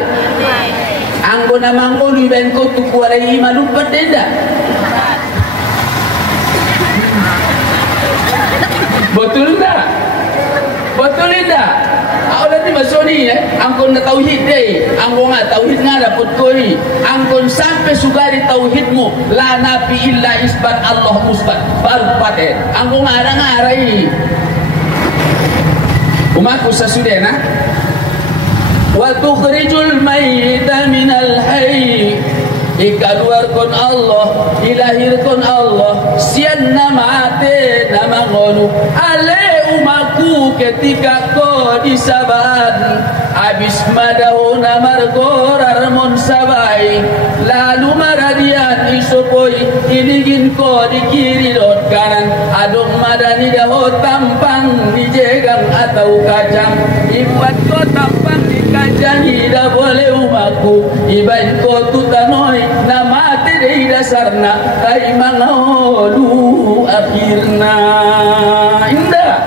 anggo nama ngolu iban ko tu kualai iman lupa tenda betul tak awak ni masoni angkon na tauhid deh angkon nga tauhid nga dapat koi angkon sampai sugari tauhidmu la nabi illa isbat Allah musbat baru pate angkon nga arai umatku sasudena wa tukhrijul mayyita minal hayy ikaluarkan Allah ilahirkan Allah sian nama ate nama ngolu ale umaku ketika ko disaban habis madahu namar gorar mon sabai lalu maradian isopoi iligin ko di kiri dot kanan adong madani daho tampang di jegang atau kacang ibat ko tampang di kacang ida boleh umaku iban ko tutanoi nama teri dasarna tai mangolu akhirna indah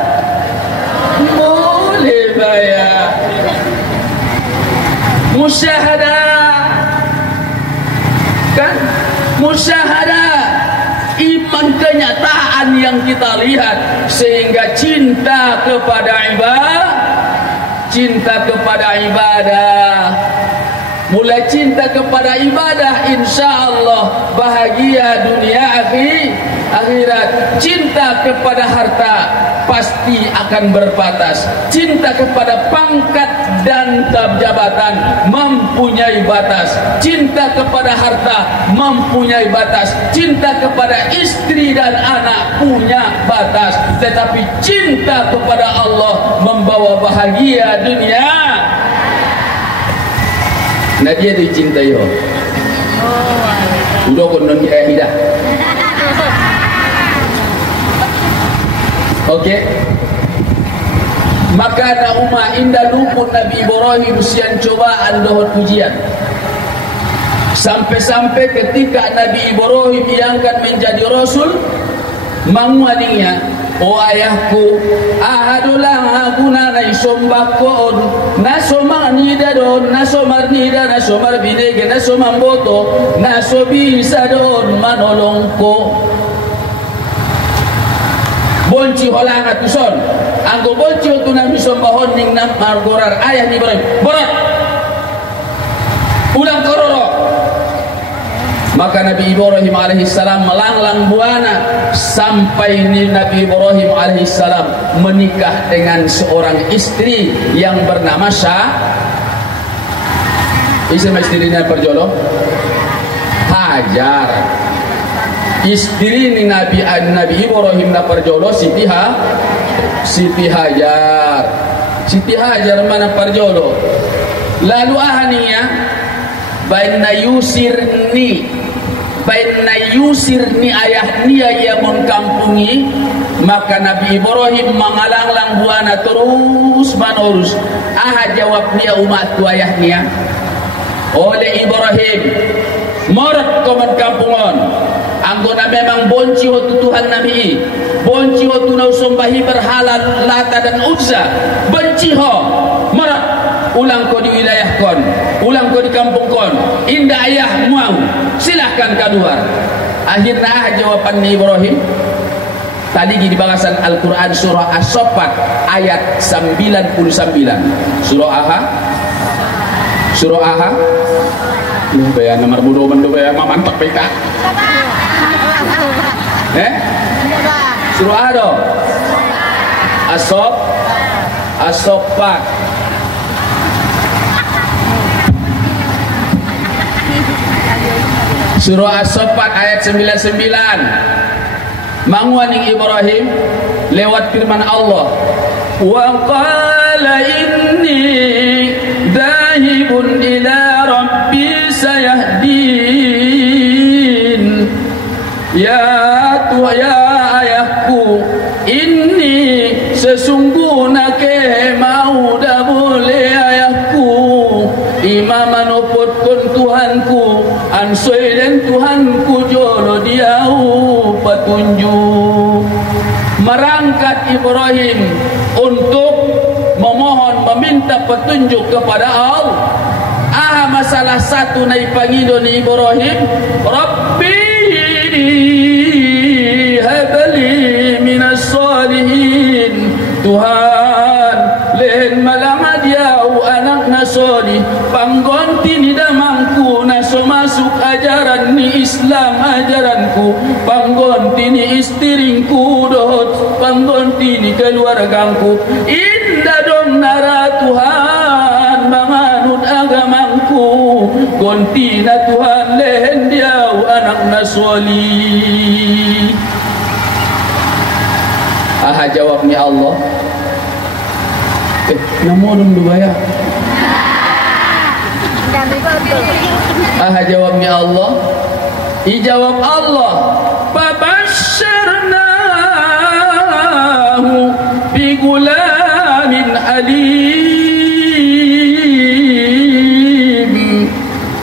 boleh bayar musyahadah kan musyahadah iman kenyataan yang kita lihat sehingga cinta kepada ibadah mulai cinta kepada ibadah insyaallah bahagia dunia akhirat. Cinta kepada harta pasti akan berbatas. Cinta kepada pangkat dan jabatan mempunyai batas. Cinta kepada harta mempunyai batas. Cinta kepada istri dan anak punya batas. Tetapi cinta kepada Allah membawa bahagia dunia. Nah dia dicintai yo. Udah konon hidah. Okey. Maka na umma inda luput Nabi Ibrahim sian cobaan dohot ujian. Sampai-sampai ketika Nabi Ibrahim diangkat menjadi rasul, manguadingnya, "O ayahku, ahadulah aguna na isombakon, nasomar nida don, nasomar nida, nasomar binege, nasomar boto, nasobisa don manolongko." Bonci holang atuson, anggo bonci tu Nabi sombahon ning nam margorar ayah ni Ibrahim, berat, ulang kororo. Maka Nabi Ibrahim alaihissalam melanglang buana sampai Nabi Ibrahim alaihissalam menikah dengan seorang istri yang bernama istri istrinya berjodoh Hajar. istri ni Nabi Ibrahim na parjolo Siti Hajar. Siti Hajar mana parjolo. Lalu ahaniya baina yusirni ayah niya ia mengkampungi, maka Nabi Ibrahim mengalanglang buana terus menerus. Jawab niya umat tu ayah niya oleh Ibrahim morat koman kampungon anggona memang bonci hotu Tuhan Nabi, bonci hotu nau sombahi berhala Lata dan Uzza, benci ho morat ulang ko di wilayah kon, ulang ko di kampung kon, indah ayah mau silahkan keluar. Akhirnya jawaban Ibrahim tadi di bahasan Al-Quran surah As-Saffat ayat 99. Surah Aha bayar nomor bodoh bantu bayar mantap peka surah Aha dong As-Saffat surah As-Saffat ayat 99. Manguaning Ibrahim lewat firman Allah, wa qala inni dhahibun ila rabbi sayahdin. Ya ayahku, ini sesungguhnya ke mau dah boleh ayahku imaman opotkan Tuhanku ansoi dan Tuhanku jolo diau petunjuk. Merangkat Ibrahim untuk memohon meminta petunjuk kepada Allah. Masalah satu naik pangido ni Ibrahim, Rabbi habli minas salihin. Tuhan lehen malangad yau anak nasoli panggonti ni damangku naso masuk ajaran ni Islam ajaranku, panggonti ni istiringku dohot, panggonti ni keluargaku. Indah dong nara Tuhan manganut agamangku, gonti na Tuhan lehen diau anak nasoli. Jawabnya Allah, namun dua ya. Jawabnya Allah, ijawab Allah, fabasyarnahu bi gulamin alim.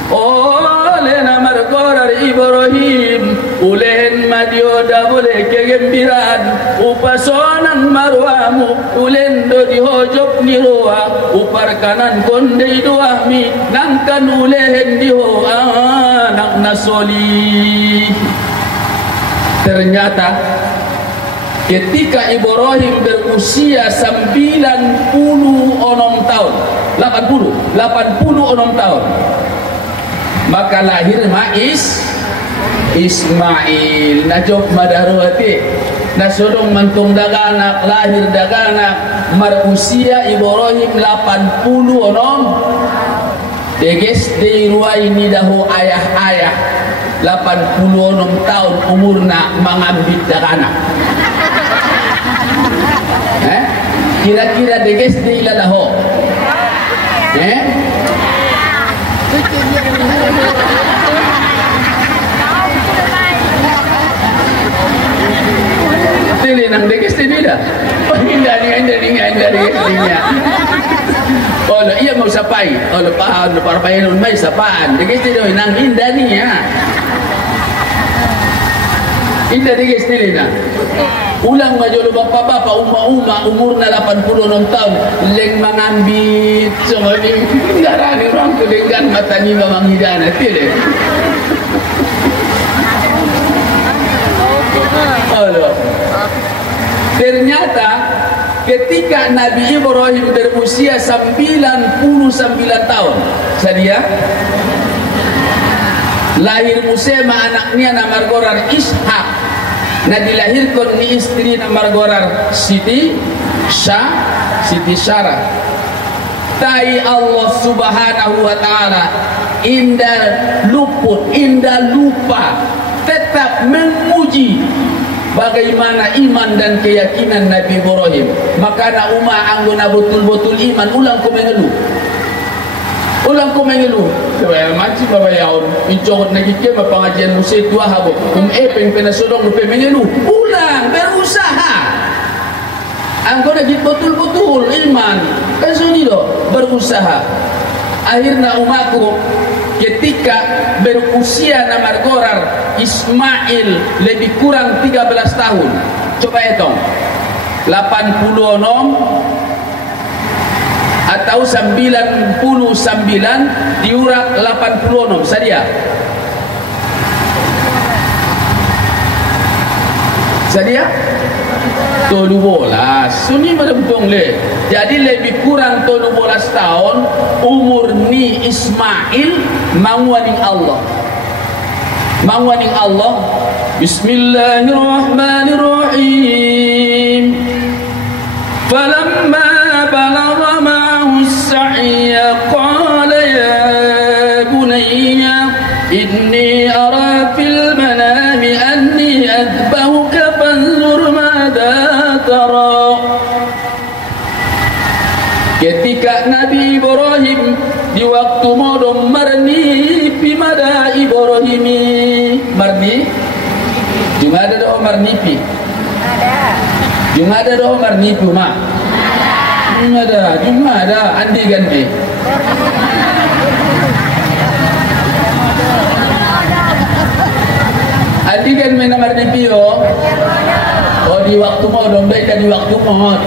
Oleh nama gorar Ibrahim ulen madioda boleh kegembiraan upasonan marwamu ulen do dihojok niroa upar kanan konde doa mi nangkan ulen diho anak nasoli. Ternyata ketika Ibrahim berusia 96 tahun 86 tahun maka lahir Ismail najok madarwati nasodong mantung daganak lahir daganak marusia Ibrahim 86 deges deirua ini dahu ayah 86 tahun umurna mangambit daganak kira-kira deges deila dahu Tili nang deges tidak. Oh indah ni. Oh iya mau sapai. Oh lepas parpayan mai sapaan. Deges tidak nang indah ni ya. Indah deges tidak. Ulang majolo bapa-bapa umma umurna 86 tahun leng mangambit sumabing darani orang tu dengan mata ni memang hidana tile. Ternyata ketika Nabi Ibrahim berusia 99 tahun sadia lahir musema anaknya nama gorar Ishak, nah dilahirkan ni istri nama gorar Siti Syarah. Tai Allah subhanahu wa ta'ala indah luput, indah lupa tetap memuji bagaimana iman dan keyakinan Nabi Ibrahim. Maka na umat anggona betul-betul iman ulang ko mengeluh. Ulang ko mengeluh. Kaya macam babayaon incorot na gike mapangajian musik tua habo. Epeng penasodong rupe mengeluh. Ulang berusaha. Anggona git betul-betul iman. Kan suni do berusaha. Akhirnya umatku ketika berusia namar gorar Ismail lebih kurang 13 tahun. Coba hitung 86 atau 99 diurak 86 saja. Sadia 13 suni merempung le. Jadi lebih kurang 13 tahun umur ni Ismail mangwaning Allah. Mangwaning Allah. Bismillahirrahmanirrahim. Falamma balagha ma'ahu as-sa'ya qala ya bunayya inni ara fil manami anni adbahuka fanzur madza tara. Ketika Nabi Ibrahim di waktu modom marni pimada Ibrahimi marni jumada do marni pi jumada do marni puma jumada andi ganti andi gan mena marni pi oh di waktu modom baik di waktu mod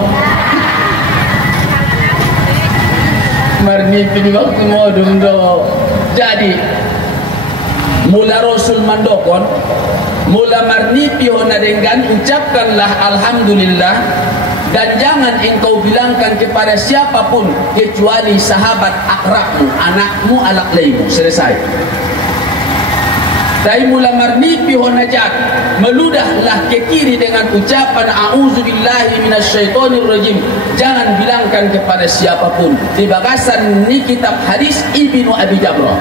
marni di waktu modom do. Jadi mula Rasul mandokon mula marni pihona dengan ucapkanlah alhamdulillah dan jangan engkau bilangkan kepada siapapun kecuali sahabat akrabmu, anakmu, alak laimu. Selesai. Dari mula marni pihona jak meludahlah ke kiri dengan ucapan a'udzubillahi minasyaitonirrajim. Jangan bilangkan kepada siapapun. Di bagasan ni kitab hadis Ibnu Abi Jamrah.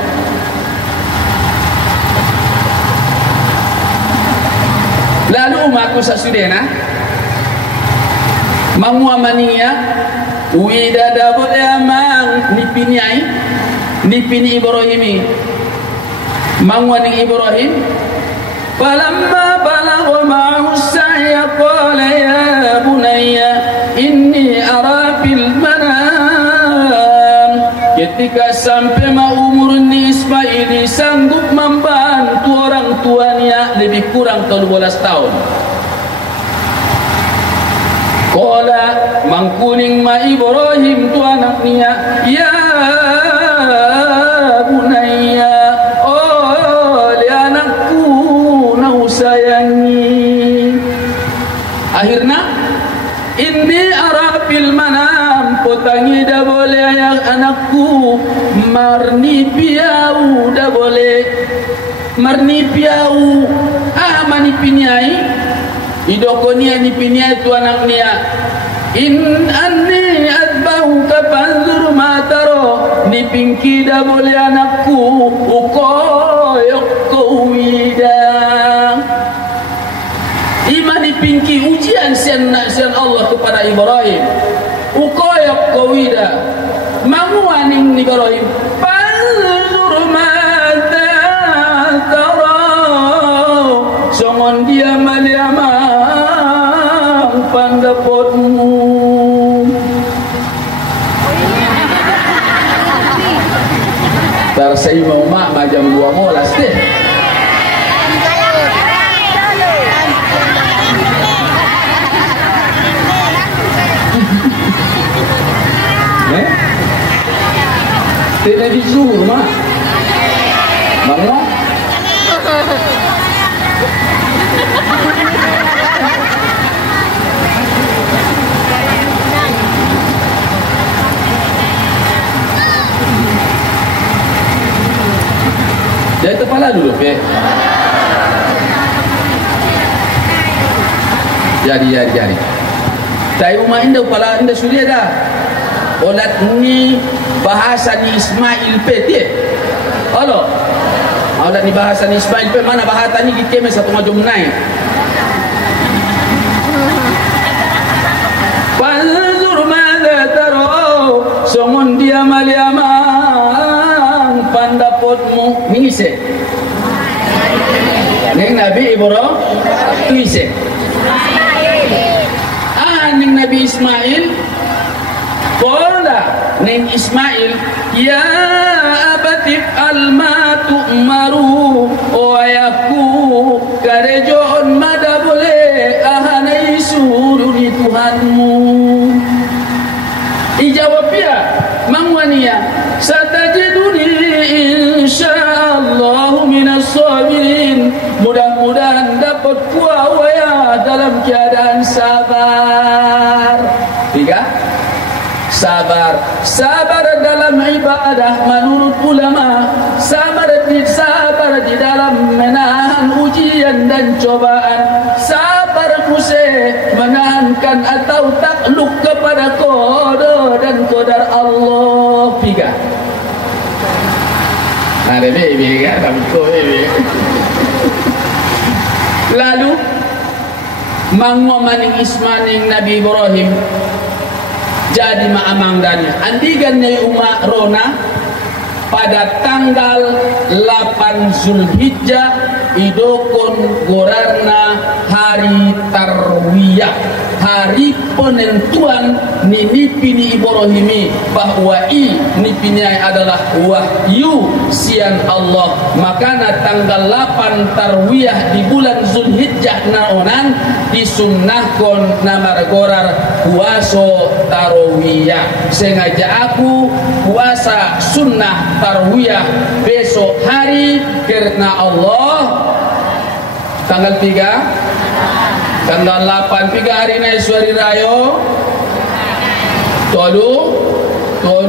Lalu umatku sasudena manguamania wida dabot amang nipiniai nipini Ibrahimi mangwani Ibrahim falamma balagha ma'ahu as-sa'ya qala ya bunayya inni ara fil manam. Ketika sampai umur ni Ismail sanggup membantu orang tuanya lebih kurang 12 tahun. Qala mangkuning ma Ibrahim tu anaknya ya bunayya oh li anakku nau sayangi. Akhirnya inni ara fil manam potangi dah boleh ayah anakku marni piau dah boleh marni piau mani piniai idokonia ni piniai tu anak nia in anni adbahu ka panzur mataro ni pingki dah boleh anakku ukoyok kowida imani pingki ujian sian Allah kepada Ibrahim ukoyok kowida manguaning Ibrahim panzur mataro songon dia maliamang pandapotmu. Tarsai mau mak macam 2 molas deh. Tidak disuruh mak. Bangla. Dari kepala dulu, okay? Jadi. Tapi rumah indah kepala indah sudah dah. Olat ni bahasa ni Ismail peti. Halo. Aulat ni bahasan Ismail pe mana bahatanya gikeme satu majum naik. Panzur madza taro songon dia maliamang pandapotmu ngise. Neng Nabi Ibrahim tuise. Neng Nabi Ismail qala neng Ismail ya abatif alma tu'maru wa yaku karejon mada boleh ahanai suruh di Tuhanmu. Ijawab ya mangwania satajiduni insyaallah minas sabirin. Mudah-mudahan dapat kuawaya dalam keadaan sabar. 3. Sabar dalam ibadah menurut ulama, sabar di dalam menahan ujian dan cobaan, sabar menahankan atau takluk kepada qada dan qadar Allah. 3. Nah, baby kan, baby. Lalu mangmaning ismaning Nabi Ibrahim jadi maamang danya andigan nyai umak rona pada tanggal 8 Zulhijjah idokon gorarna hari tarwiyah, hari penentuan nipini Ibrahimi bahwa nipini adalah wahyu sian Allah. Makana tanggal 8 tarwiyah di bulan Zulhijjah naonan disunnahkon namar gorar puaso tarwiyah. Sengaja aku puasa sunnah tarwiyah besok hari karena Allah. Tanggal 3 tanggal 8 3 hari nai suari rayo tolu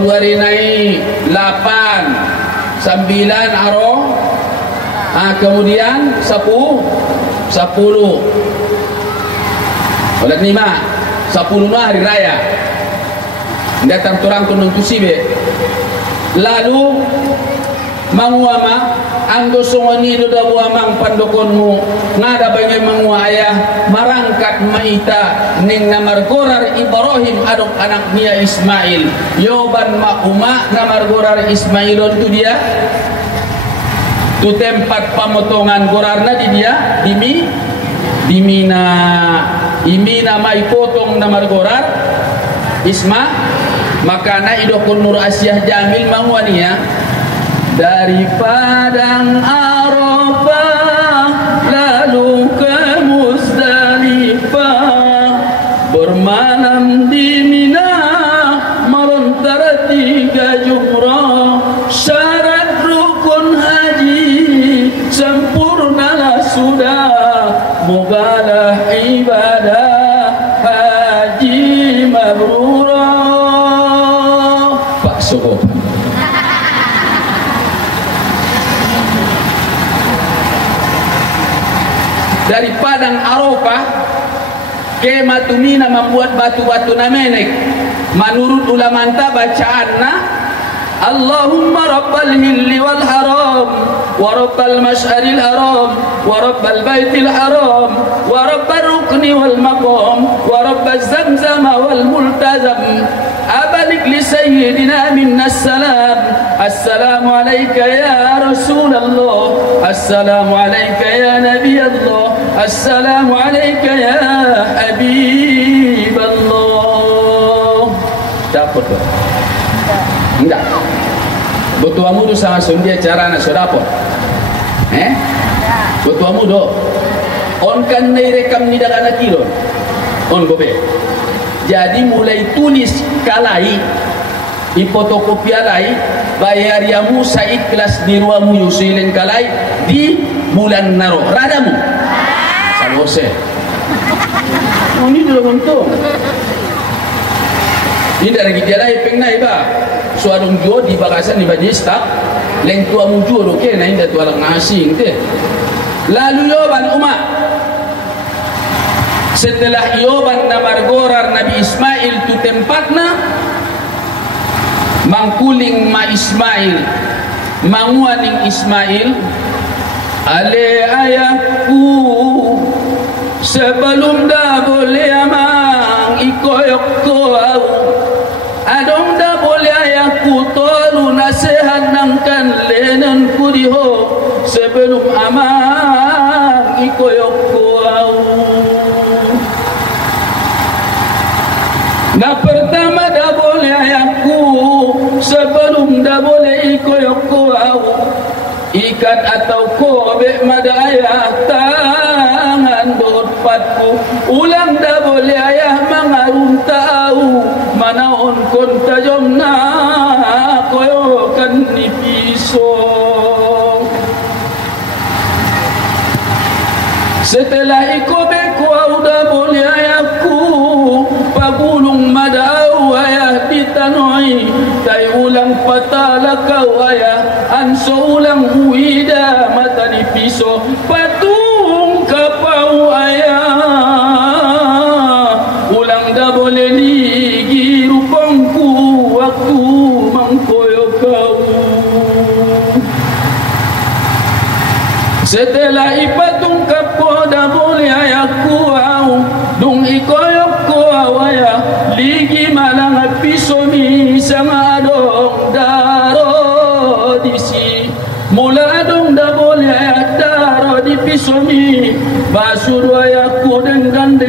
hari nai 8 9 aro kemudian 10 oleh 5 10 hari raya datang turang kunung tusibe. Lalu manguama anggo songoni do dabuamang pandokonmu ngada banyak manguaya marangkat maita ning namar gorar Ibrahim adok anak dia Ismail yoban makuma namar gorar Ismailon tu dia tu tempat pemotongan gorarna di dia di Mina mai potong namar gorar makana idokun Nur Asyah Jamil manguania dari Padang Arafah lalu ke Muzdalifah bermalam di Mina melontar 3 jumrah syarat rukun haji sempurnalah sudah mogalah ibadah haji mabrurah. Pak Sokopan dari Padang Arafah ke Matumina membuat batu-batu namenek. Menurut ulama bacaanna Allahumma rabbal hilli wal haram wa rabbal mash'aril haram wa rabbal baitil haram wa rabbal rukni wal maqam wa rabbal zamzam wal multazam abalik li sayyidina minna salam. Assalamu alayka ya Rasulullah, assalamu alayka ya Nabi Allah, assalamu alayka ya Habiballah. Dapat tak? Enggak. Betuamu tu sama sundia cara nak sodapot. Betuamu do. On kan nei rekam ni dak anak kilo. On gobe. Jadi mulai tulis kalai ipotokopi alai bayar yamu saikhlas di ruamu yusilin kalai di bulan naro radamu salose ini dulu untung ini dari gijalai pengnai ba suadung jo di bagasan di bajista leng tua mujo do ke na inda tua lang asing te. Lalu yoban umat setelah yoban namar gorar Nabi Ismail tu tempatna mangkuling ma Ismail manguaning Ismail Ale ayahku sebelum dah boleh amang ikoyok kau adong dah boleh ayahku tolu nasihat nangkan lenen kudiho sebelum amang ikoyok kau. Na pertama dah boleh ayahku sebelum dah boleh ikoyok kau ikat atau kobek mada ayah tangan dotpatku ulang dah boleh ayah mangarun tahu mana on kon tajom na koyokan ni pisau. Setelah ikobek kau dah boleh ayahku pagulung mada ayah ditanoi tai ulang patala kau ayah anso ulang uida mata di pisau patung kapau ayah ulang dah boleh ligi rupangku waktu mangkoyo kau. Setelah ipatung kapau dah boleh ayahku dung ikoyok kau ayah ligi malang pisau ni sama adong daro disi mula adong dah boleh ayah daro di pisau ni basur ayahku dengan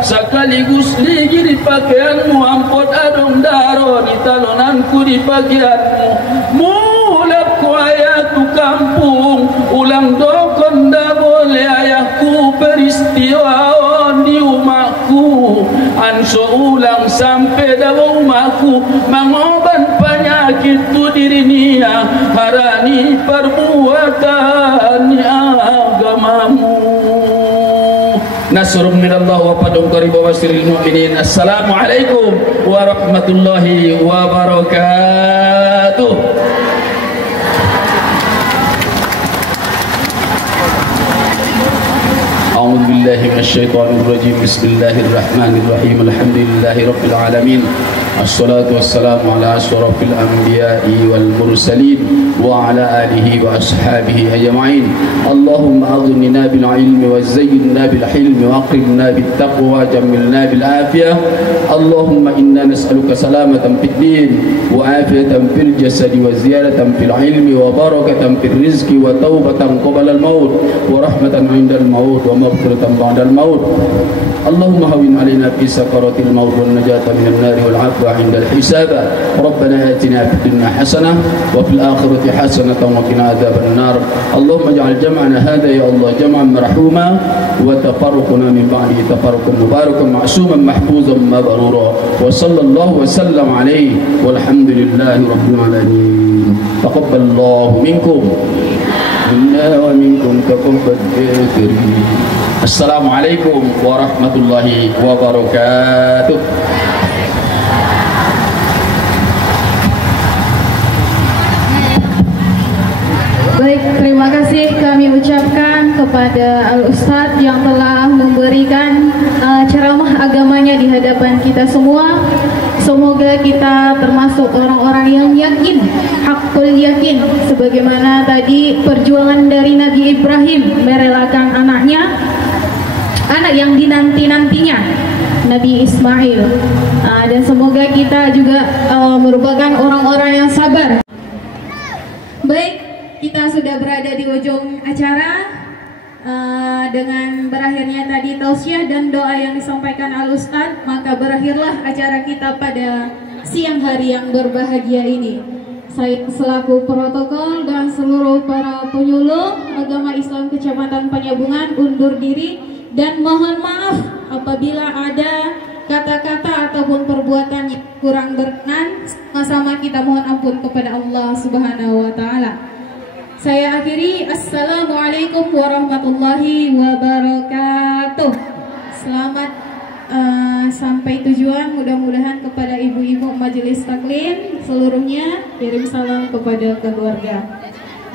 sekaligus ligi di pakaianmu ampot adong daro di talonanku di pakaianmu mula ku ayah tu kampung ulang dokon dah boleh ayahku peristiwa di rumahku anso ulang sampai dalam rumahku mengobat penyakit tu diri niya harani perbuatan agamamu. Nasrun minallah wa fadlun qarib wa basiril mu'minin. Assalamualaikum warahmatullahi wabarakatuh. أعوذ بالله من الشيطان الرجيم بسم الله الرحمن الرحيم الحمد لله رب العالمين الصلاة والسلام على أشرف الأنبياء والمرسلين وعلى آله وأصحابه أجمعين. اللهم أغننا بالعلم وزينا بالحلم وأكرمنا بالتقوى وجملنا بالعافية. اللهم إنا نسألك سلامة في الدين وعافية في الجسد وزيادة في العلم وبركة في الرزق وتوبة قبل الموت ورحمة عند الموت ومغفرة بعد الموت. اللهم هون علينا في سكرات الموت والنجاة من النار والعفو عند الحساب. ربنا آتنا في الدنيا حسنة وفي الآخرة حسنة وقنا عذاب النار. اللهم اجعل جمعنا هذا يا الله جمعا مرحوما وتفرقنا من بعده تفرقا مباركا معصوما محفوظا مبرورا وصلى الله وسلم عليه والحمد لله رب العالمين. تقبل الله منكم منا ومنكم تقبل كريم. Assalamualaikum warahmatullahi wabarakatuh. Baik, terima kasih kami ucapkan kepada Al-Ustadz yang telah memberikan ceramah agamanya di hadapan kita semua. Semoga kita termasuk orang-orang yang yakin, hakul yakin, sebagaimana tadi perjuangan dari Nabi Ibrahim merelakan anaknya, anak yang dinanti-nantinya, Nabi Ismail. Dan semoga kita juga merupakan orang-orang yang sabar. Baik, kita sudah berada di ujung acara. Dengan berakhirnya tadi tausiah dan doa yang disampaikan Al-Ustadz, maka berakhirlah acara kita pada siang hari yang berbahagia ini. Saya selaku protokol dan seluruh para penyuluh agama Islam Kecamatan Penyambungan undur diri dan mohon maaf apabila ada kata-kata ataupun perbuatan yang kurang berkenan. Sama-sama kita mohon ampun kepada Allah Subhanahu wa taala. Saya akhiri, assalamualaikum warahmatullahi wabarakatuh. Selamat sampai tujuan, mudah-mudahan kepada ibu-ibu majelis taklim seluruhnya kirim salam kepada keluarga.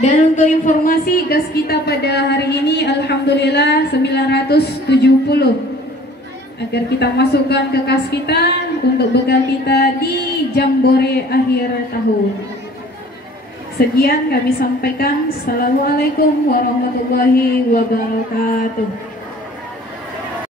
Dan untuk informasi gas kita pada hari ini alhamdulillah 970 agar kita masukkan ke kas kita untuk bekal kita di Jambore akhir tahun. Sekian kami sampaikan. Assalamualaikum warahmatullahi wabarakatuh.